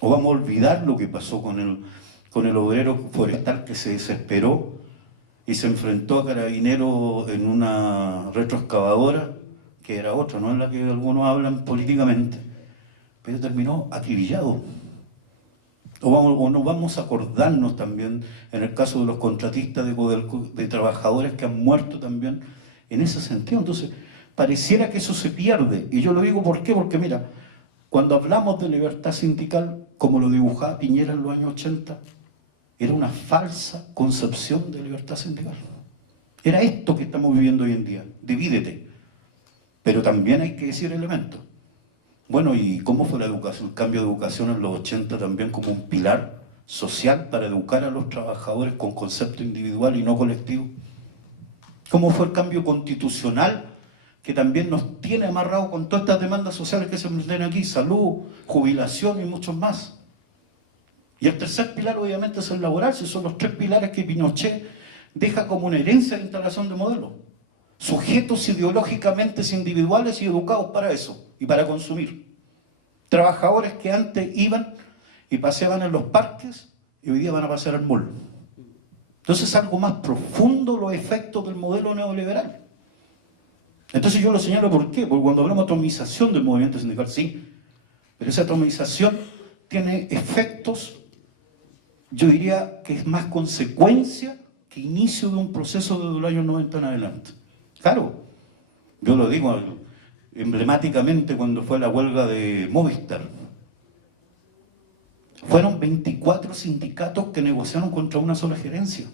O vamos a olvidar lo que pasó con el obrero forestal que se desesperó y se enfrentó a carabineros en una retroexcavadora, que era otra, no es la que algunos hablan políticamente, pero terminó acribillado. O no vamos a acordarnos también en el caso de los contratistas de trabajadores que han muerto también en ese sentido. Entonces, pareciera que eso se pierde. Y yo lo digo ¿por qué? Porque mira, cuando hablamos de libertad sindical, como lo dibujaba Piñera en los años 80, era una falsa concepción de libertad sindical. Era esto que estamos viviendo hoy en día, divídete. Pero también hay que decir elementos. Bueno, ¿y cómo fue la educación? El cambio de educación en los 80 también como un pilar social para educar a los trabajadores con concepto individual y no colectivo? ¿Cómo fue el cambio constitucional que también nos tiene amarrados con todas estas demandas sociales que se plantean aquí? Salud, jubilación y muchos más. Y el tercer pilar obviamente es el laboral, si son los tres pilares que Pinochet deja como una herencia de instalación de modelos. Sujetos ideológicamente individuales y educados para eso y para consumir. Trabajadores que antes iban y paseaban en los parques y hoy día van a pasear al mall. Entonces es algo más profundo los efectos del modelo neoliberal. Entonces yo lo señalo ¿por qué? Porque cuando hablamos de atomización del movimiento sindical, sí, pero esa atomización tiene efectos, yo diría que es más consecuencia que inicio de un proceso desde los años 90 en adelante. Claro, yo lo digo emblemáticamente cuando fue la huelga de Movistar. Fueron 24 sindicatos que negociaron contra una sola gerencia.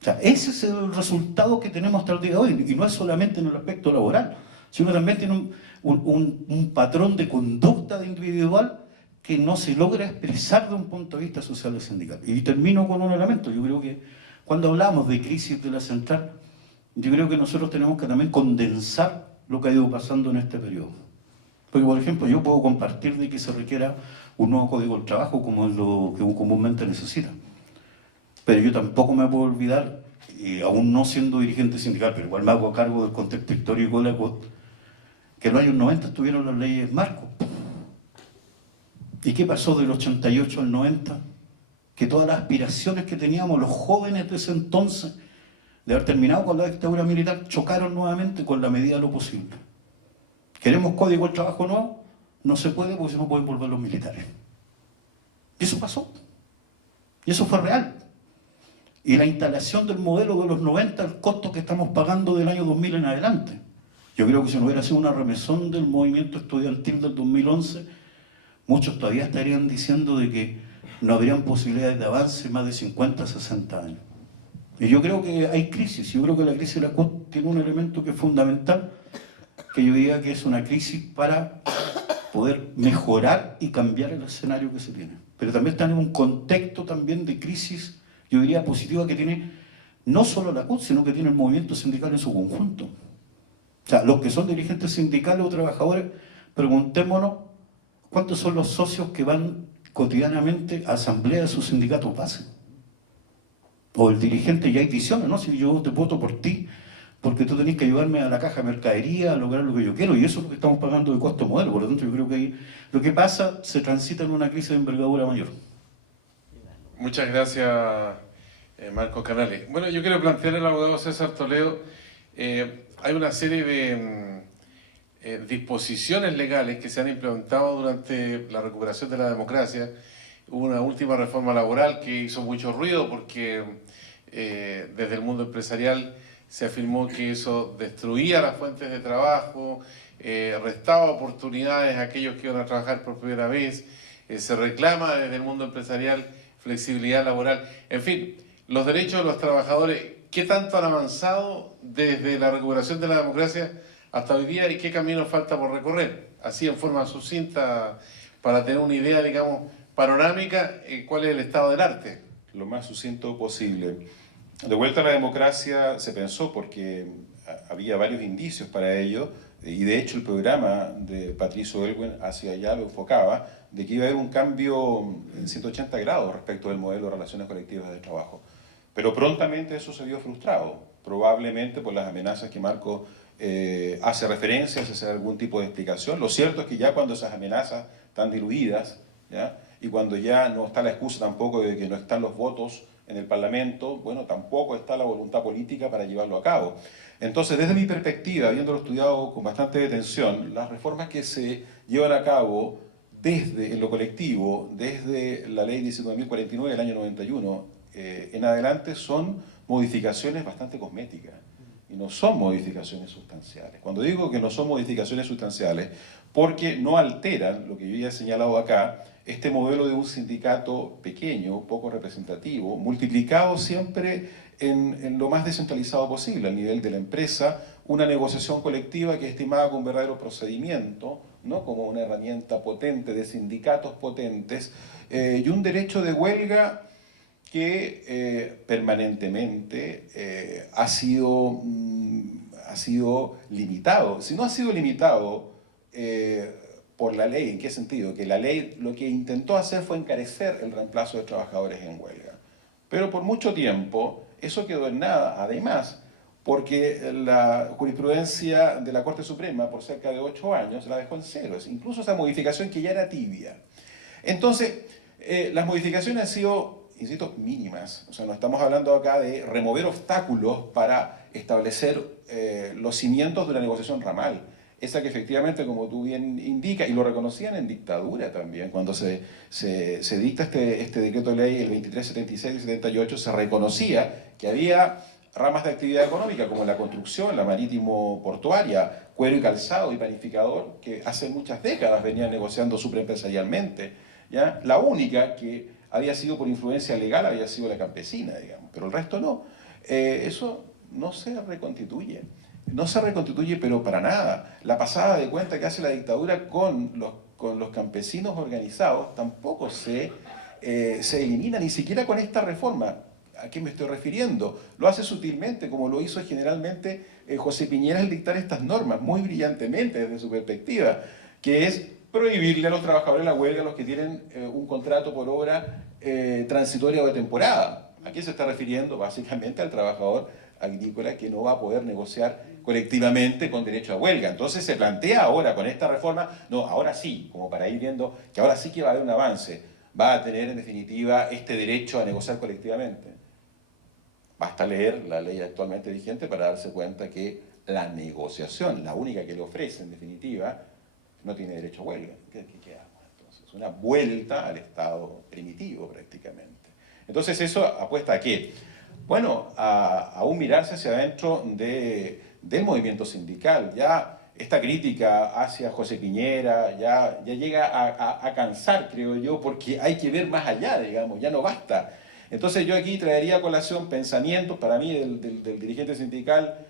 O sea, ese es el resultado que tenemos hasta el día de hoy, y no es solamente en el aspecto laboral, sino también tiene un patrón de conducta de individual que no se logra expresar de un punto de vista social y sindical. Y termino con un elemento. Yo creo que cuando hablamos de crisis de la central, yo creo que nosotros tenemos que también condensar lo que ha ido pasando en este periodo. Porque, por ejemplo, yo puedo compartir de que se requiera un nuevo código del trabajo como es lo que comúnmente necesita. Pero yo tampoco me puedo olvidar, y aún no siendo dirigente sindical, pero igual me hago cargo del contexto histórico de la COT, que en los años 90 estuvieron las leyes marco. ¿Y qué pasó del 88 al 90? Que todas las aspiraciones que teníamos los jóvenes de ese entonces, de haber terminado con la dictadura militar, chocaron nuevamente con la medida de lo posible. ¿Queremos código del trabajo nuevo? No se puede porque se no pueden volver los militares. Y eso pasó. Y eso fue real. Y la instalación del modelo de los 90, el costo que estamos pagando del año 2000 en adelante. Yo creo que si no hubiera sido una remesón del movimiento estudiantil del 2011, muchos todavía estarían diciendo de que no habrían posibilidades de avance más de 50, 60 años. Y yo creo que hay crisis. Yo creo que la crisis de la COT tiene un elemento que es fundamental, que yo diría que es una crisis para poder mejorar y cambiar el escenario que se tiene. Pero también está en un contexto también de crisis, yo diría positiva, que tiene no solo la CUT, sino que tiene el movimiento sindical en su conjunto. O sea, los que son dirigentes sindicales o trabajadores, preguntémonos cuántos son los socios que van cotidianamente a asamblea de sus sindicatos base. O el dirigente, ya hay visiones, ¿no? Si yo te voto por ti, porque tú tenés que ayudarme a la caja de mercadería a lograr lo que yo quiero, y eso es lo que estamos pagando de costo modelo. Por lo tanto, yo creo que ahí lo que pasa se transita en una crisis de envergadura mayor. Muchas gracias, Marcos Canales. Bueno, yo quiero plantear al abogado César Toledo, hay una serie de disposiciones legales que se han implementado durante la recuperación de la democracia. Hubo una última reforma laboral que hizo mucho ruido porque desde el mundo empresarial se afirmó que eso destruía las fuentes de trabajo, restaba oportunidades a aquellos que iban a trabajar por primera vez, se reclama desde el mundo empresarial flexibilidad laboral. En fin, los derechos de los trabajadores, ¿qué tanto han avanzado desde la recuperación de la democracia hasta hoy día y qué camino falta por recorrer? Así en forma sucinta, para tener una idea, digamos, panorámica, ¿cuál es el estado del arte? Lo más sucinto posible. De vuelta a la democracia se pensó porque había varios indicios para ello, y de hecho el programa de Patricio Aylwin hacia allá lo enfocaba, de que iba a haber un cambio en 180 grados respecto del modelo de relaciones colectivas de trabajo. Pero prontamente eso se vio frustrado, probablemente por las amenazas que Marco hace referencia, si hace algún tipo de explicación. Lo cierto es que ya cuando esas amenazas están diluidas, ¿ya? Y cuando ya no está la excusa tampoco de que no están los votos en el Parlamento, bueno, tampoco está la voluntad política para llevarlo a cabo. Entonces, desde mi perspectiva, habiéndolo estudiado con bastante detención, las reformas que se llevan a cabo desde en lo colectivo, desde la ley 19.049 del año 91 en adelante, son modificaciones bastante cosméticas y no son modificaciones sustanciales. Cuando digo que no son modificaciones sustanciales, porque no alteran, lo que yo ya he señalado acá, este modelo de un sindicato pequeño, poco representativo, multiplicado siempre en lo más descentralizado posible, a nivel de la empresa, una negociación colectiva que es estimada como un verdadero procedimiento, ¿no? Como una herramienta potente de sindicatos potentes, y un derecho de huelga que permanentemente ha sido limitado. Si no ha sido limitado por la ley, ¿en qué sentido? Que la ley lo que intentó hacer fue encarecer el reemplazo de trabajadores en huelga. Pero por mucho tiempo eso quedó en nada, además, porque la jurisprudencia de la Corte Suprema por cerca de 8 años la dejó en cero, incluso esa modificación que ya era tibia. Entonces, las modificaciones han sido, insisto, mínimas. O sea, no estamos hablando acá de remover obstáculos para establecer los cimientos de una negociación ramal. Esa que efectivamente, como tú bien indicas, y lo reconocían en dictadura también, cuando se dicta este decreto de ley, el 2376 y 78, se reconocía que había ramas de actividad económica como la construcción, la marítimo-portuaria, cuero y calzado y panificador, que hace muchas décadas venían negociando supraempresarialmente, ¿ya? La única que había sido por influencia legal había sido la campesina, digamos, pero el resto no. Eso no se reconstituye. No se reconstituye, pero para nada. La pasada de cuenta que hace la dictadura con los campesinos organizados tampoco se elimina, ni siquiera con esta reforma. ¿A qué me estoy refiriendo? Lo hace sutilmente, como lo hizo generalmente José Piñera al dictar estas normas, muy brillantemente desde su perspectiva, que es prohibirle a los trabajadores la huelga a los que tienen un contrato por obra transitoria o de temporada. ¿A qué se está refiriendo? Básicamente al trabajador agrícola que no va a poder negociar colectivamente con derecho a huelga. Entonces se plantea ahora con esta reforma, no, ahora sí, como para ir viendo que ahora sí que va a haber un avance, va a tener en definitiva este derecho a negociar colectivamente. Basta leer la ley actualmente vigente para darse cuenta que la negociación, la única que le ofrece en definitiva, no tiene derecho a huelga. ¿Qué hago entonces? Una vuelta al estado primitivo prácticamente. Entonces eso apuesta a ¿qué? Bueno, a un mirarse hacia adentro del movimiento sindical. Ya esta crítica hacia José Piñera ya llega a cansar, creo yo, porque hay que ver más allá, digamos, ya no basta. Entonces yo aquí traería a colación pensamientos, para mí, del dirigente sindical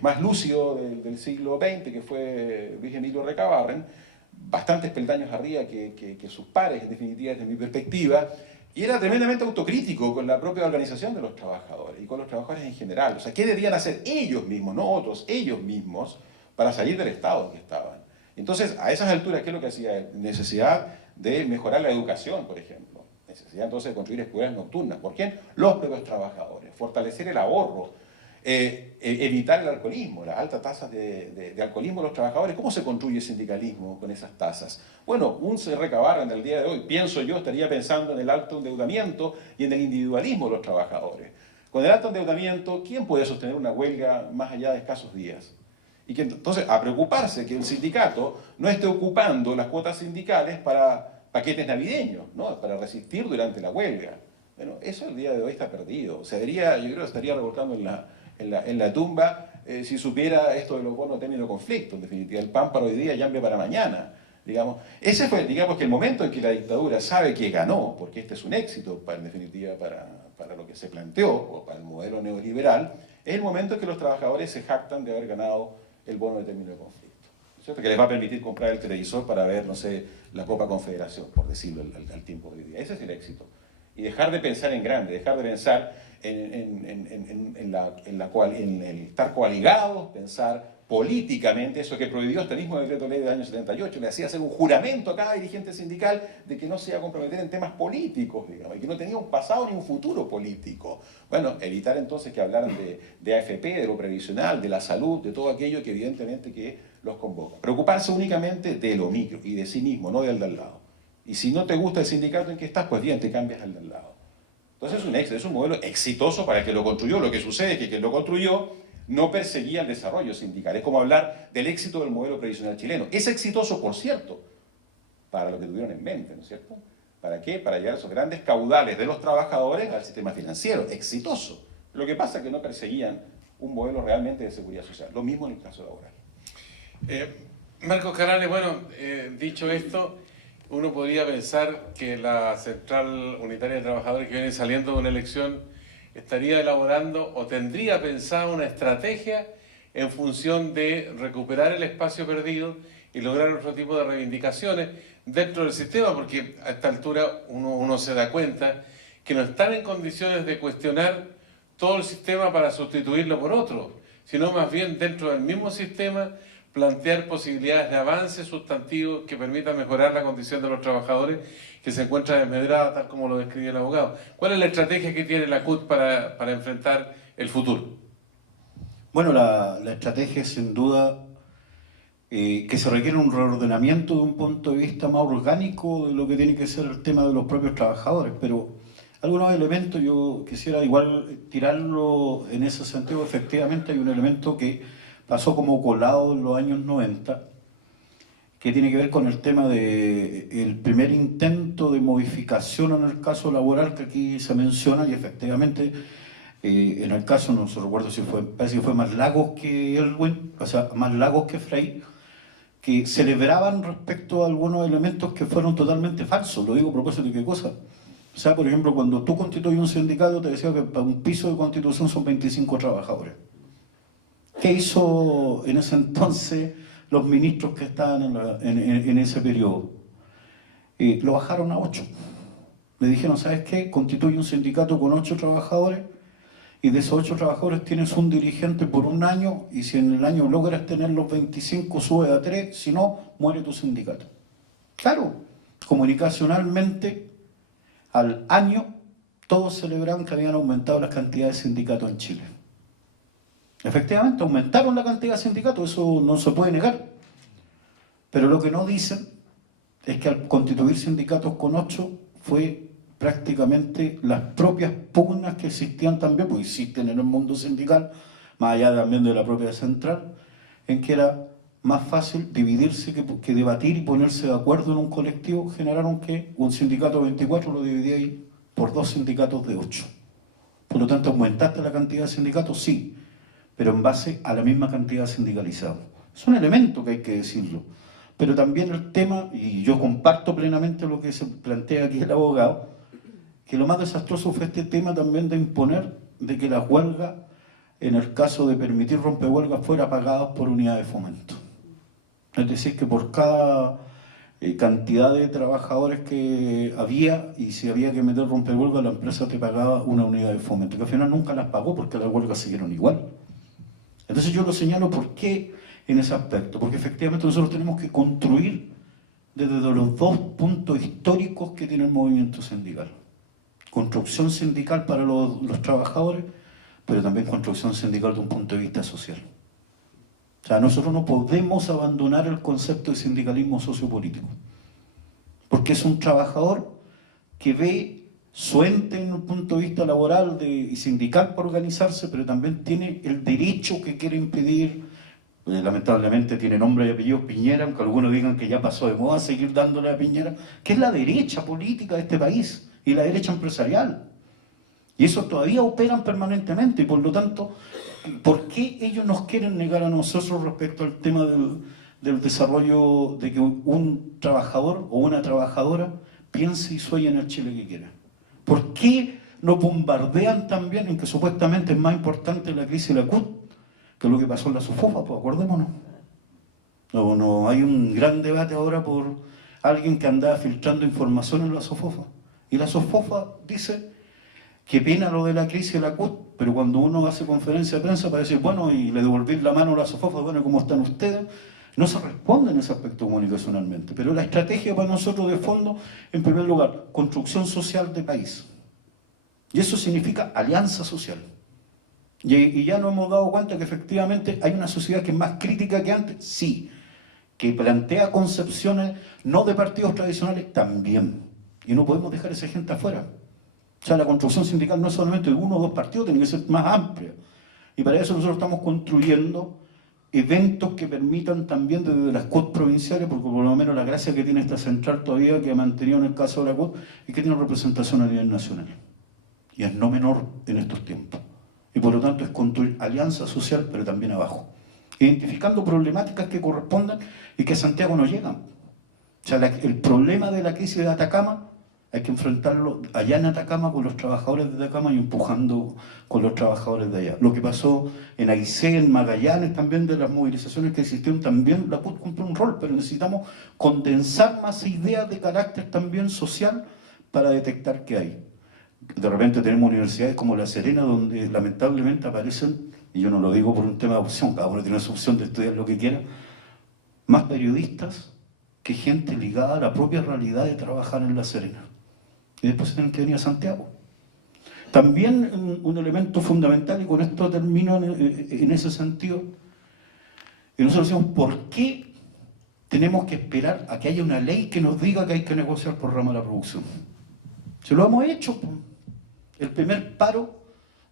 más lúcido del siglo XX, que fue Luis Emilio Recabarren, bastantes peldaños arriba que sus pares, en definitiva, desde mi perspectiva, y era tremendamente autocrítico con la propia organización de los trabajadores y con los trabajadores en general. O sea, ¿qué debían hacer ellos mismos, no otros, ellos mismos, para salir del estado en que estaban? Entonces, a esas alturas, ¿qué es lo que hacía? Necesidad de mejorar la educación, por ejemplo. Necesidad entonces de construir escuelas nocturnas. ¿Por quién? Los propios trabajadores. Fortalecer el ahorro. Evitar el alcoholismo, las altas tasas de alcoholismo de los trabajadores. ¿Cómo se construye el sindicalismo con esas tasas? Bueno, un Recabarren del día de hoy, pienso yo, estaría pensando en el alto endeudamiento y en el individualismo de los trabajadores. Con el alto endeudamiento, ¿quién puede sostener una huelga más allá de escasos días? Y que entonces, a preocuparse que el sindicato no esté ocupando las cuotas sindicales para paquetes navideños, ¿no? Para resistir durante la huelga. Bueno, eso el día de hoy está perdido. Yo creo que estaría revolcando en la tumba si supiera esto de los bonos término conflicto. En definitiva, el pan para hoy día llame para mañana. Digamos. Ese fue, digamos, que el momento en que la dictadura sabe que ganó, porque este es un éxito, en definitiva, para lo que se planteó, o para el modelo neoliberal, es el momento en que los trabajadores se jactan de haber ganado el bono de término de conflicto. ¿Cierto? Que les va a permitir comprar el televisor para ver, no sé, la Copa Confederación, por decirlo al tiempo de hoy día. Ese es el éxito. Y dejar de pensar en grande, dejar de pensar en el estar coaligados, pensar políticamente, eso que prohibió hasta el mismo decreto de ley del año 78, le hacía hacer un juramento a cada dirigente sindical de que no se iba a comprometer en temas políticos, digamos, y que no tenía un pasado ni un futuro político. Bueno, evitar entonces que hablaran de AFP, de lo previsional, de la salud, de todo aquello que evidentemente que los convoca. Preocuparse únicamente de lo micro y de sí mismo, no del de al lado. Y si no te gusta el sindicato en que estás, pues bien, te cambias al de al lado. Entonces es un modelo exitoso para el que lo construyó. Lo que sucede es que quien lo construyó no perseguía el desarrollo sindical. Es como hablar del éxito del modelo previsional chileno. Es exitoso, por cierto, para lo que tuvieron en mente, ¿no es cierto? ¿Para qué? Para llevar esos grandes caudales de los trabajadores al sistema financiero. Exitoso. Lo que pasa es que no perseguían un modelo realmente de seguridad social. Lo mismo en el caso laboral. Marcos Canales, bueno, dicho esto, uno podría pensar que la Central Unitaria de Trabajadores que viene saliendo de una elección estaría elaborando o tendría pensada una estrategia en función de recuperar el espacio perdido y lograr otro tipo de reivindicaciones, dentro del sistema, porque a esta altura uno se da cuenta que no están en condiciones de cuestionar todo el sistema para sustituirlo por otro, sino más bien dentro del mismo sistema plantear posibilidades de avance sustantivos que permitan mejorar la condición de los trabajadores que se encuentran desmedrada, tal como lo describe el abogado. ¿Cuál es la estrategia que tiene la CUT para enfrentar el futuro? Bueno, la estrategia es sin duda que se requiere un reordenamiento de un punto de vista más orgánico de lo que tiene que ser el tema de los propios trabajadores, pero algunos elementos yo quisiera igual tirarlo en ese sentido. Efectivamente hay un elemento que pasó como colado en los años 90, que tiene que ver con el tema del primer intento de modificación en el caso laboral que aquí se menciona, y efectivamente en el caso, no se recuerdo si fue, parece que fue más Lagos que Elwin, o sea, más Lagos que Frey, que celebraban respecto a algunos elementos que fueron totalmente falsos. Lo digo a propósito de qué cosa. O sea, por ejemplo, cuando tú constituyes un sindicato, te decía que para un piso de constitución son 25 trabajadores. ¿Qué hizo en ese entonces los ministros que estaban en ese periodo? Lo bajaron a 8. Le dijeron, ¿sabes qué? Constituye un sindicato con 8 trabajadores, y de esos 8 trabajadores tienes un dirigente por un año, y si en el año logras tener los 25, sube a 3, si no, muere tu sindicato. Claro, comunicacionalmente, al año, todos celebraban que habían aumentado las cantidades de sindicatos en Chile. Efectivamente, aumentaron la cantidad de sindicatos, eso no se puede negar. Pero lo que no dicen es que al constituir sindicatos con 8 fue prácticamente las propias pugnas que existían también, pues existen en el mundo sindical, más allá también de la propia central, en que era más fácil dividirse que debatir y ponerse de acuerdo en un colectivo. Generaron que un sindicato de 24 lo dividía ahí por 2 sindicatos de 8. Por lo tanto, ¿aumentaste la cantidad de sindicatos? Sí, pero en base a la misma cantidad de sindicalizados. Es un elemento que hay que decirlo. Pero también el tema, y yo comparto plenamente lo que se plantea aquí el abogado, que lo más desastroso fue este tema también de imponer de que las huelgas, en el caso de permitir rompehuelgas, fueran pagadas por unidad de fomento. Es decir, que por cada cantidad de trabajadores que había, y si había que meter rompehuelgas, la empresa te pagaba una unidad de fomento, que al final nunca las pagó porque las huelgas siguieron igual. Entonces yo lo señalo, ¿por qué en ese aspecto? Porque efectivamente nosotros tenemos que construir desde los 2 puntos históricos que tiene el movimiento sindical. Construcción sindical para los trabajadores, pero también construcción sindical de un punto de vista social. O sea, nosotros no podemos abandonar el concepto de sindicalismo sociopolítico, porque es un trabajador que ve su ente en un punto de vista laboral y sindical para organizarse, pero también tiene el derecho que quiere impedir. Lamentablemente tiene nombre y apellido Piñera, aunque algunos digan que ya pasó de moda seguir dándole a Piñera, que es la derecha política de este país y la derecha empresarial. Y esos todavía operan permanentemente, y por lo tanto, ¿por qué ellos nos quieren negar a nosotros respecto al tema del desarrollo de que un trabajador o una trabajadora piense y sueñe en el Chile que quiera? ¿Por qué nos bombardean también en que supuestamente es más importante la crisis de la CUT que lo que pasó en la SOFOFA? Pues acordémonos. No, hay un gran debate ahora por alguien que andaba filtrando información en la SOFOFA. Y la SOFOFA dice que pena lo de la crisis de la CUT, pero cuando uno hace conferencia de prensa para decir, bueno, y le devolví la mano a la SOFOFA, bueno, ¿cómo están ustedes? No se responde en ese aspecto comunicacionalmente. Pero la estrategia para nosotros de fondo, en primer lugar, construcción social de país. Y eso significa alianza social. Y ya nos hemos dado cuenta que efectivamente hay una sociedad que es más crítica que antes, sí. Que plantea concepciones no de partidos tradicionales, también. Y no podemos dejar a esa gente afuera. O sea, la construcción sindical no es solamente de 1 o 2 partidos, tiene que ser más amplia. Y para eso nosotros estamos construyendo eventos que permitan también desde las CUT provinciales, porque por lo menos la gracia que tiene esta central todavía, que ha mantenido en el caso de la CUT, es que tiene representación a nivel nacional. Y es no menor en estos tiempos. Y por lo tanto es construir alianza social, pero también abajo. Identificando problemáticas que correspondan y que a Santiago no llegan. O sea, el problema de la crisis de Atacama Hay que enfrentarlo allá en Atacama con los trabajadores de Atacama y empujando con los trabajadores de allá. Lo que pasó en Aysén, en Magallanes, también de las movilizaciones que existieron, también la CUT cumple un rol, pero necesitamos condensar más ideas de carácter también social para detectar qué hay. De repente tenemos universidades como La Serena, donde lamentablemente aparecen, y yo no lo digo por un tema de opción, cada uno tiene su opción de estudiar lo que quiera, más periodistas que gente ligada a la propia realidad de trabajar en La Serena. Y después se tienen que venir a Santiago. También un elemento fundamental, y con esto termino en ese sentido, y nosotros decimos, ¿por qué tenemos que esperar a que haya una ley que nos diga que hay que negociar por rama de la producción? Se lo hemos hecho. El primer paro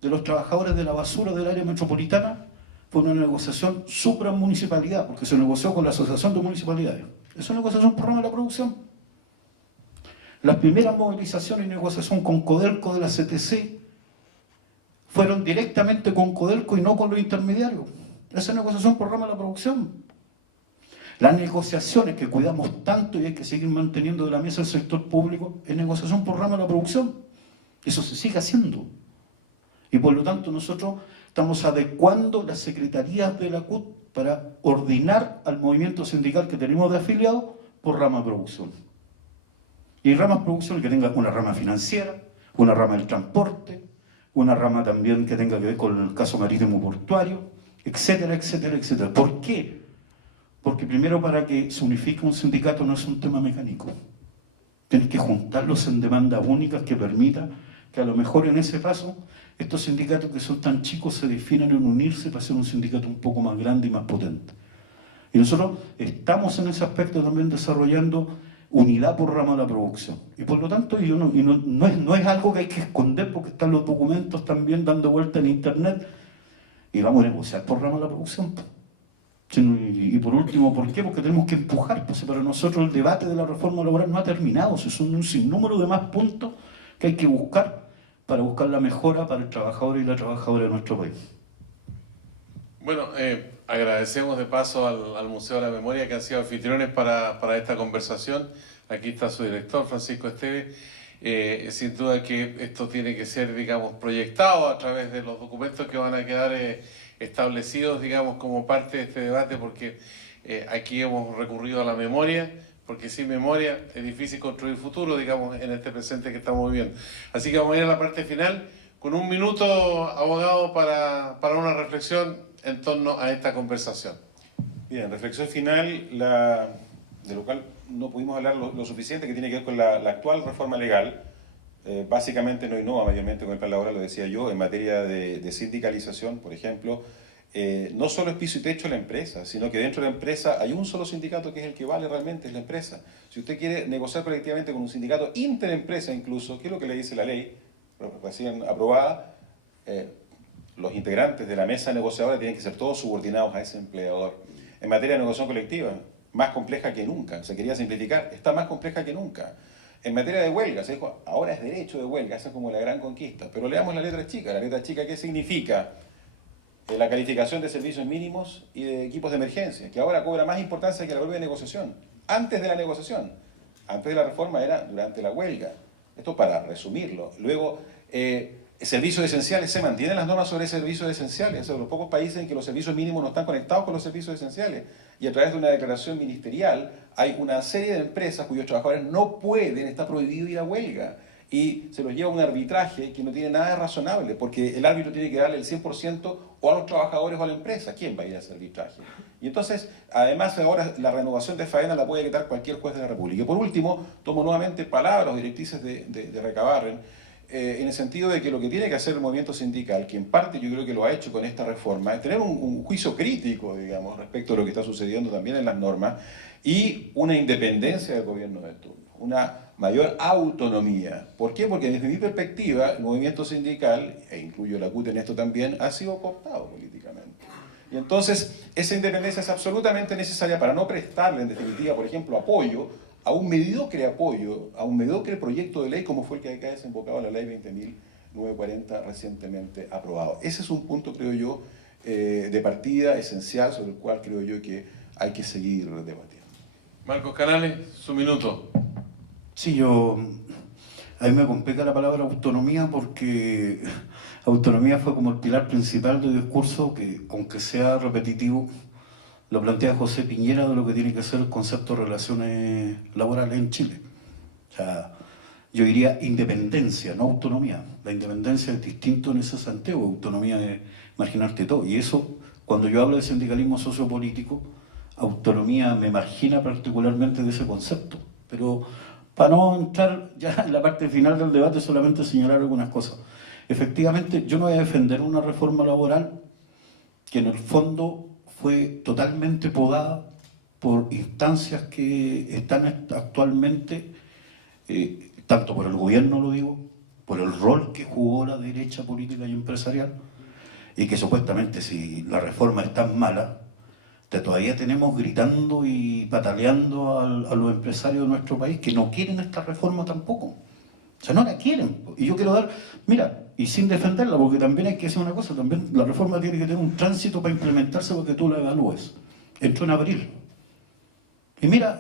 de los trabajadores de la basura del área metropolitana fue una negociación supramunicipalidad, porque se negoció con la Asociación de Municipalidades. Es una negociación por rama de la producción. Las primeras movilizaciones y negociación con Codelco de la CTC fueron directamente con Codelco y no con los intermediarios. Esa negociación por rama de la producción. Las negociaciones que cuidamos tanto y hay que seguir manteniendo de la mesa del sector público es negociación por rama de la producción. Eso se sigue haciendo. Y por lo tanto nosotros estamos adecuando las secretarías de la CUT para ordenar al movimiento sindical que tenemos de afiliados por rama de producción. Y ramas de producción que tenga una rama financiera, una rama del transporte, una rama también que tenga que ver con el caso marítimo portuario, etcétera, etcétera, etcétera. ¿Por qué? Porque primero, para que se unifique un sindicato no es un tema mecánico. Tienes que juntarlos en demandas únicas que permita que a lo mejor en ese paso estos sindicatos que son tan chicos se definan en unirse para ser un sindicato un poco más grande y más potente. Y nosotros estamos en ese aspecto también desarrollando unidad por rama de la producción. Y por lo tanto no es algo que hay que esconder, porque están los documentos también dando vuelta en internet, y vamos a negociar por rama de la producción. Y por último, ¿por qué? Porque tenemos que empujar, pues para nosotros el debate de la reforma laboral no ha terminado, son un sinnúmero de más puntos que hay que buscar para buscar la mejora para el trabajador y la trabajadora de nuestro país. Bueno, agradecemos de paso al Museo de la Memoria que han sido anfitriones para esta conversación. Aquí está su director, Francisco Esteves. Sin duda que esto tiene que ser, digamos, proyectado a través de los documentos que van a quedar establecidos, digamos, como parte de este debate, porque aquí hemos recurrido a la memoria, porque sin memoria es difícil construir futuro, digamos, en este presente que estamos viviendo. Así que vamos a ir a la parte final con un minuto, abogado, para una reflexión en torno a esta conversación. Bien, reflexión final, de lo cual no pudimos hablar lo suficiente, que tiene que ver con la actual reforma legal. Básicamente no innova mayormente con el plan laboral, lo decía yo, en materia de sindicalización, por ejemplo. No solo es piso y techo la empresa, sino que dentro de la empresa hay un solo sindicato que es el que vale realmente, es la empresa. Si usted quiere negociar colectivamente con un sindicato interempresa incluso, ¿qué es lo que le dice la ley recién aprobada? Los integrantes de la mesa negociadora tienen que ser todos subordinados a ese empleador. En materia de negociación colectiva, más compleja que nunca. Se quería simplificar, está más compleja que nunca. En materia de huelga, se dijo, ahora es derecho de huelga, esa es como la gran conquista. Pero leamos la letra chica. La letra chica, ¿qué significa? La calificación de servicios mínimos y de equipos de emergencia, que ahora cobra más importancia que la propia negociación. Antes de la negociación, antes de la reforma era durante la huelga. Esto para resumirlo. Luego, servicios esenciales, se mantienen las normas sobre servicios esenciales. Son los pocos países en que los servicios mínimos no están conectados con los servicios esenciales. Y a través de una declaración ministerial hay una serie de empresas cuyos trabajadores no pueden, está prohibido ir a huelga. Y se los lleva a un arbitraje que no tiene nada de razonable, porque el árbitro tiene que darle el 100% o a los trabajadores o a la empresa. ¿Quién va a ir a ese arbitraje? Y entonces, además, ahora la renovación de faena la puede quitar cualquier juez de la República. Y por último, tomo nuevamente palabras o directrices de Recabarren, en el sentido de que lo que tiene que hacer el movimiento sindical, que en parte yo creo que lo ha hecho con esta reforma, es tener un juicio crítico, digamos, respecto a lo que está sucediendo también en las normas, y una independencia del gobierno de turno, una mayor autonomía. ¿Por qué? Porque desde mi perspectiva, el movimiento sindical, e incluyo la CUT en esto también, ha sido cooptado políticamente. Y entonces, esa independencia es absolutamente necesaria para no prestarle, en definitiva, por ejemplo, apoyo, a un mediocre proyecto de ley como fue el que acá ha desembocado la ley 20.940 recientemente aprobado. Ese es un punto, creo yo, de partida esencial sobre el cual creo yo que hay que seguir debatiendo. Marcos Canales, su minuto. Sí, yo A mí me complica la palabra autonomía porque autonomía fue como el pilar principal del discurso que, aunque sea repetitivo, lo plantea José Piñera de lo que tiene que ser el concepto de relaciones laborales en Chile. O sea, yo diría independencia, no autonomía. La independencia es distinto en ese sentido, autonomía es marginarte todo. Y eso, cuando yo hablo de sindicalismo sociopolítico, autonomía me margina particularmente de ese concepto. Pero para no entrar ya en la parte final del debate, solamente señalar algunas cosas. Efectivamente, yo no voy a defender una reforma laboral que en el fondo fue totalmente podada por instancias que están actualmente, tanto por el gobierno, lo digo, por el rol que jugó la derecha política y empresarial, y que supuestamente si la reforma es tan mala, todavía tenemos gritando y pataleando a los empresarios de nuestro país que no quieren esta reforma tampoco. O sea, no la quieren. Y yo quiero dar, mira, y sin defenderla, porque también hay que decir una cosa, también la reforma tiene que tener un tránsito para implementarse porque tú la evalúes. Entró en abril. Y mira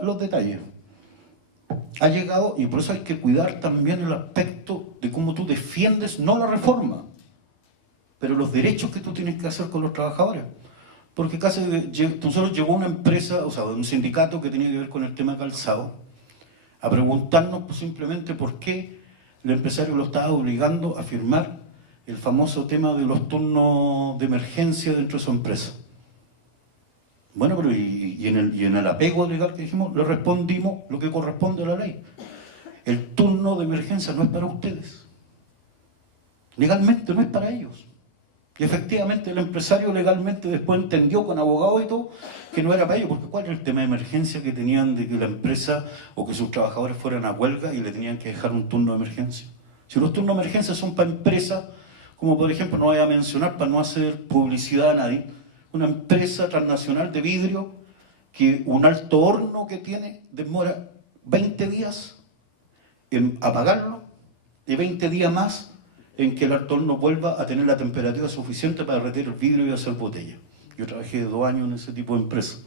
los detalles. Ha llegado, y por eso hay que cuidar también el aspecto de cómo tú defiendes, no la reforma, pero los derechos que tú tienes que hacer con los trabajadores. Porque casi nosotros llegó una empresa, o sea, un sindicato que tenía que ver con el tema calzado, a preguntarnos pues, simplemente por qué el empresario lo estaba obligando a firmar el famoso tema de los turnos de emergencia dentro de su empresa. Bueno, pero y en el apego legal que dijimos, le respondimos lo que corresponde a la ley. El turno de emergencia no es para ustedes. Legalmente no es para ellos. Y efectivamente el empresario legalmente después entendió con abogado y todo que no era para ellos, porque ¿cuál era el tema de emergencia que tenían de que la empresa o que sus trabajadores fueran a huelga y le tenían que dejar un turno de emergencia? Si los turnos de emergencia son para empresas, como por ejemplo, no voy a mencionar para no hacer publicidad a nadie, una empresa transnacional de vidrio que un alto horno que tiene demora 20 días en apagarlo y 20 días más en que el alto horno vuelva a tener la temperatura suficiente para derretir el vidrio y hacer botella. Yo trabajé 2 años en ese tipo de empresa.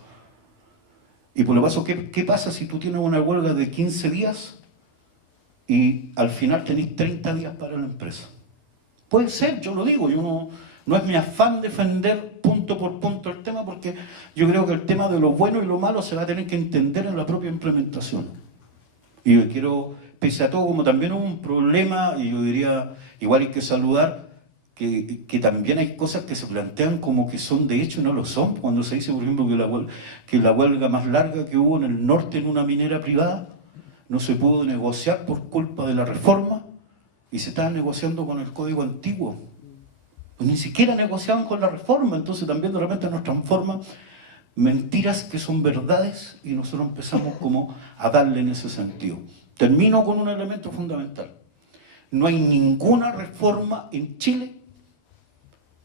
Y por lo paso, ¿qué pasa si tú tienes una huelga de 15 días y al final tenés 30 días para la empresa? Puede ser, yo lo digo, yo no es mi afán defender punto por punto el tema, porque yo creo que el tema de lo bueno y lo malo se va a tener que entender en la propia implementación. Y yo quiero, pese a todo, como también hubo un problema, y yo diría, igual hay que saludar, que también hay cosas que se plantean como que son de hecho y no lo son. Cuando se dice, por ejemplo, que la huelga más larga que hubo en el norte en una minera privada no se pudo negociar por culpa de la reforma y se estaba negociando con el código antiguo. Pues ni siquiera negociaban con la reforma, entonces también de repente nos transforman mentiras que son verdades y nosotros empezamos como a darle en ese sentido. Termino con un elemento fundamental. No hay ninguna reforma en Chile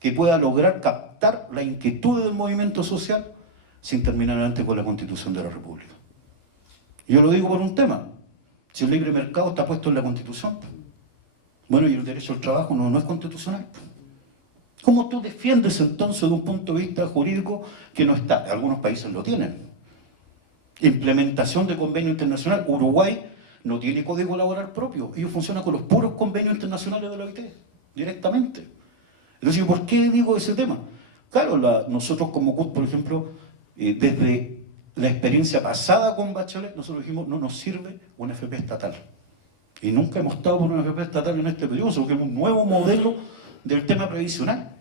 que pueda lograr captar la inquietud del movimiento social sin terminar antes con la Constitución de la República. Yo lo digo por un tema. Si el libre mercado está puesto en la Constitución, bueno, y el derecho al trabajo no es constitucional. ¿Cómo tú defiendes entonces de un punto de vista jurídico que no está? Algunos países lo tienen. Implementación de convenio internacional. Uruguay no tiene código laboral propio. Ellos funcionan con los puros convenios internacionales de la OIT, directamente. Entonces, ¿por qué digo ese tema? Claro, nosotros como CUT, por ejemplo, desde la experiencia pasada con Bachelet, nosotros dijimos, no nos sirve una FP estatal. Y nunca hemos estado por una FP estatal en este periodo, sino que es un nuevo modelo del tema previsional.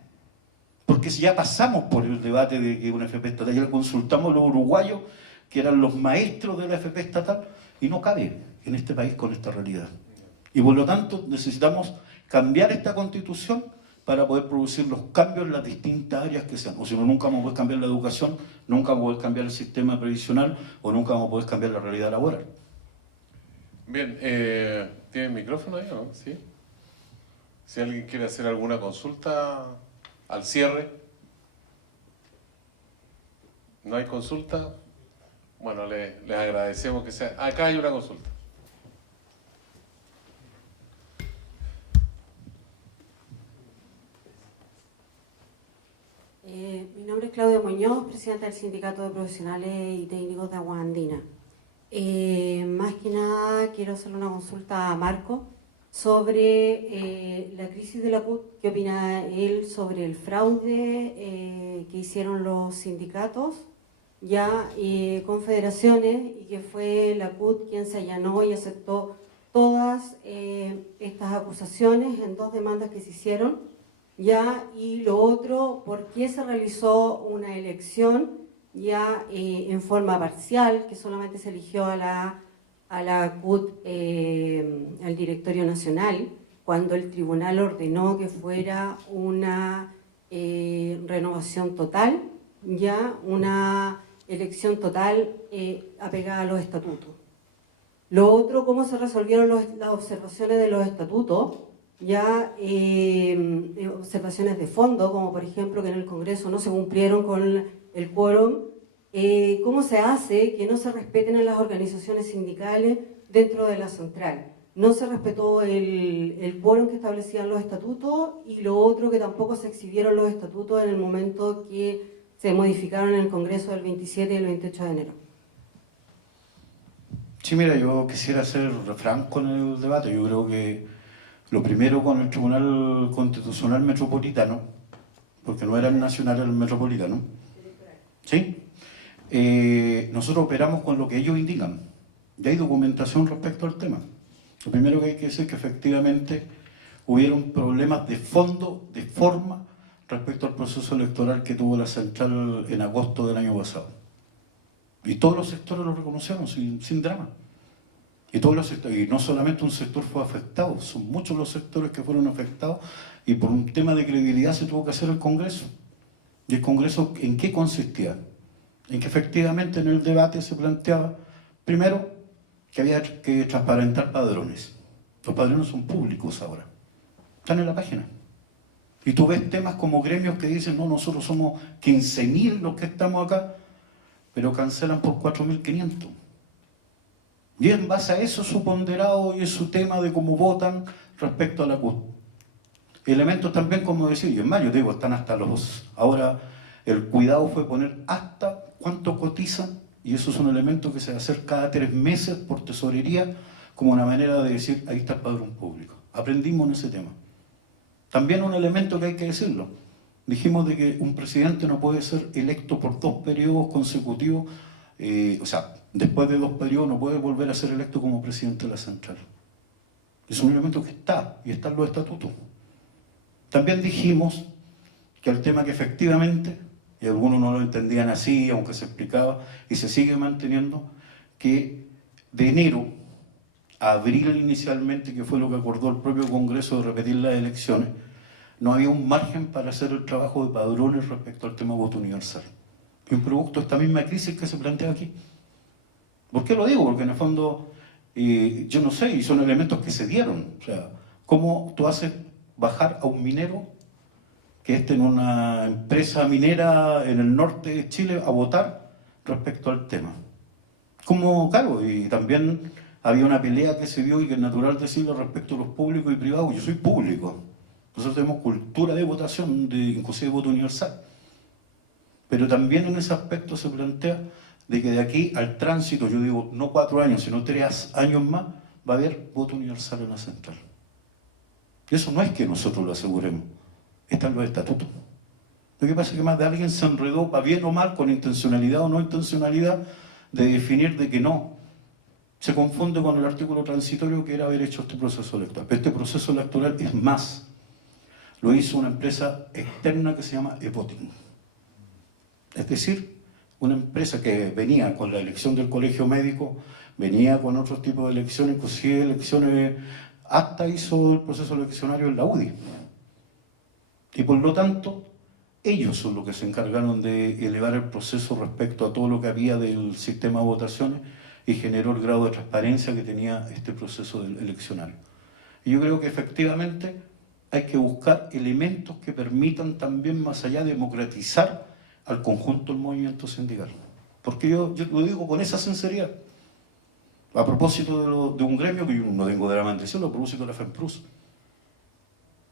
Porque si ya pasamos por el debate de que una FP estatal, ya consultamos a los uruguayos, que eran los maestros de la FP estatal, y no cabe en este país con esta realidad. Y por lo tanto necesitamos cambiar esta constitución para poder producir los cambios en las distintas áreas que sean. O si no, nunca vamos a poder cambiar la educación, nunca vamos a poder cambiar el sistema previsional, o nunca vamos a poder cambiar la realidad laboral. Bien, ¿tiene micrófono ahí o no? ¿Sí? Si alguien quiere hacer alguna consulta al cierre. ¿No hay consulta? Bueno, les agradecemos que sea... Acá hay una consulta. Mi nombre es Claudia Muñoz, presidenta del Sindicato de Profesionales y Técnicos de Aguas Andinas. Más que nada quiero hacerle una consulta a Marco sobre la crisis de la CUT. ¿Qué opina él sobre el fraude que hicieron los sindicatos ya confederaciones, y que fue la CUT quien se allanó y aceptó todas estas acusaciones en 2 demandas que se hicieron? Ya, y lo otro, ¿por qué se realizó una elección ya en forma parcial, que solamente se eligió a la CUT, al directorio nacional, cuando el tribunal ordenó que fuera una renovación total, ya una elección total apegada a los estatutos? Lo otro, ¿cómo se resolvieron las observaciones de los estatutos? Ya observaciones de fondo, como por ejemplo que en el Congreso no se cumplieron con el quórum. ¿Cómo se hace que no se respeten a las organizaciones sindicales dentro de la central? No se respetó el quórum que establecían los estatutos, y lo otro, que tampoco se exhibieron los estatutos en el momento que se modificaron en el Congreso del 27 y el 28 de enero. Sí, mira, yo quisiera ser franco en el debate. Yo creo que lo primero, con el Tribunal Constitucional Metropolitano, porque no era el nacional, era el metropolitano, ¿sí? Nosotros operamos con lo que ellos indican. Ya hay documentación respecto al tema. Lo primero que hay que decir es que efectivamente hubieron problemas de fondo, de forma, respecto al proceso electoral que tuvo la central en agosto del año pasado. Y todos los sectores lo reconocieron sin drama. Y todos los sectores, y no solamente un sector fue afectado, son muchos los sectores que fueron afectados, y por un tema de credibilidad se tuvo que hacer el Congreso. ¿Y el Congreso en qué consistía? En que efectivamente en el debate se planteaba, primero, que había que transparentar padrones. Los padrones son públicos ahora, están en la página. Y tú ves temas como gremios que dicen, no, nosotros somos 15.000 los que estamos acá, pero cancelan por 4.500. Y en base a eso su ponderado y su tema de cómo votan respecto a la CUT. Elementos también, como decir, y en mayo, digo, están hasta los... Ahora el cuidado fue poner hasta cuánto cotizan, y esos son elementos que se va a hacer cada 3 meses por tesorería, como una manera de decir, ahí está el padrón público. Aprendimos en ese tema. También un elemento que hay que decirlo. Dijimos de que un presidente no puede ser electo por 2 periodos consecutivos, o sea, después de 2 periodos no puede volver a ser electo como presidente de la central. Es un elemento que está, y está en los estatutos. También dijimos que el tema que efectivamente, y algunos no lo entendían así, aunque se explicaba, y se sigue manteniendo, que de enero a abril inicialmente, que fue lo que acordó el propio Congreso de repetir las elecciones, no había un margen para hacer el trabajo de padrones respecto al tema voto universal. Y un producto de esta misma crisis que se plantea aquí. ¿Por qué lo digo? Porque en el fondo, yo no sé, y son elementos que se dieron. O sea, ¿cómo tú haces bajar a un minero que esté en una empresa minera en el norte de Chile a votar respecto al tema? ¿Cómo, claro? Y también había una pelea que se dio, y que es natural decirlo, respecto a los públicos y privados. Yo soy público. Nosotros tenemos cultura de votación, inclusive voto universal. Pero también en ese aspecto se plantea de que de aquí al tránsito, yo digo, no 4 años, sino 3 años más, va a haber voto universal en la central. Y eso no es que nosotros lo aseguremos, están los estatutos. Lo que pasa es que más de alguien se enredó, para bien o mal, con intencionalidad o no intencionalidad, de definir de que no. Se confunde con el artículo transitorio que era haber hecho este proceso electoral. Pero este proceso electoral es más. Lo hizo una empresa externa que se llama eVoting. Es decir, una empresa que venía con la elección del colegio médico, venía con otros tipos de elecciones, inclusive elecciones, hasta hizo el proceso eleccionario en la UDI. Y por lo tanto, ellos son los que se encargaron de elevar el proceso respecto a todo lo que había del sistema de votaciones, y generó el grado de transparencia que tenía este proceso eleccionario. Y yo creo que efectivamente hay que buscar elementos que permitan también, más allá, democratizar al conjunto del movimiento sindical. Porque yo lo digo con esa sinceridad. A propósito de un gremio que yo no tengo drama en decirlo, a propósito de la FEMPRUS,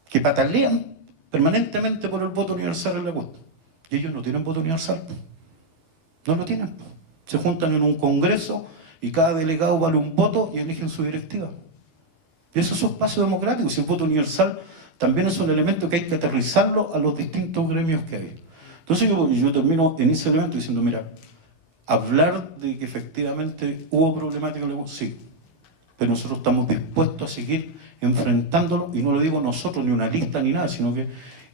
que patalean permanentemente por el voto universal en la CUT. Y ellos no tienen voto universal. No lo tienen. Se juntan en un congreso y cada delegado vale un voto y eligen su directiva. Y eso es un espacio democrático. Si el voto universal también es un elemento que hay que aterrizarlo a los distintos gremios que hay. Entonces yo termino en ese elemento diciendo, mira, hablar de que efectivamente hubo problemática, sí, pero nosotros estamos dispuestos a seguir enfrentándolo, y no lo digo nosotros, ni una lista, ni nada, sino que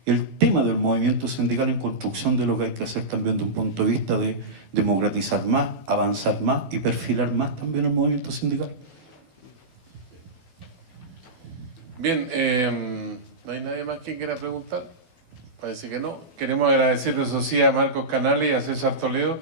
el tema del movimiento sindical en construcción de lo que hay que hacer también de un punto de vista de democratizar más, avanzar más y perfilar más también el movimiento sindical. Bien, ¿no hay nadie más que quiera preguntar? Parece que no. Queremos agradecer, eso sí, a Marcos Canales y a César Toledo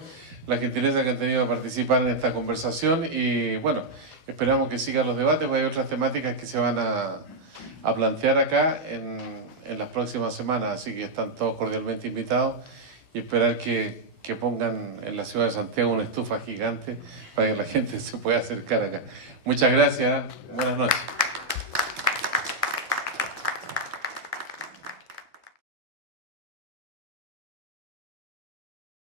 la gentileza que han tenido de participar en esta conversación, y bueno, esperamos que sigan los debates, porque hay otras temáticas que se van a plantear acá en las próximas semanas, así que están todos cordialmente invitados, y esperar que pongan en la ciudad de Santiago una estufa gigante para que la gente se pueda acercar acá. Muchas gracias, buenas noches.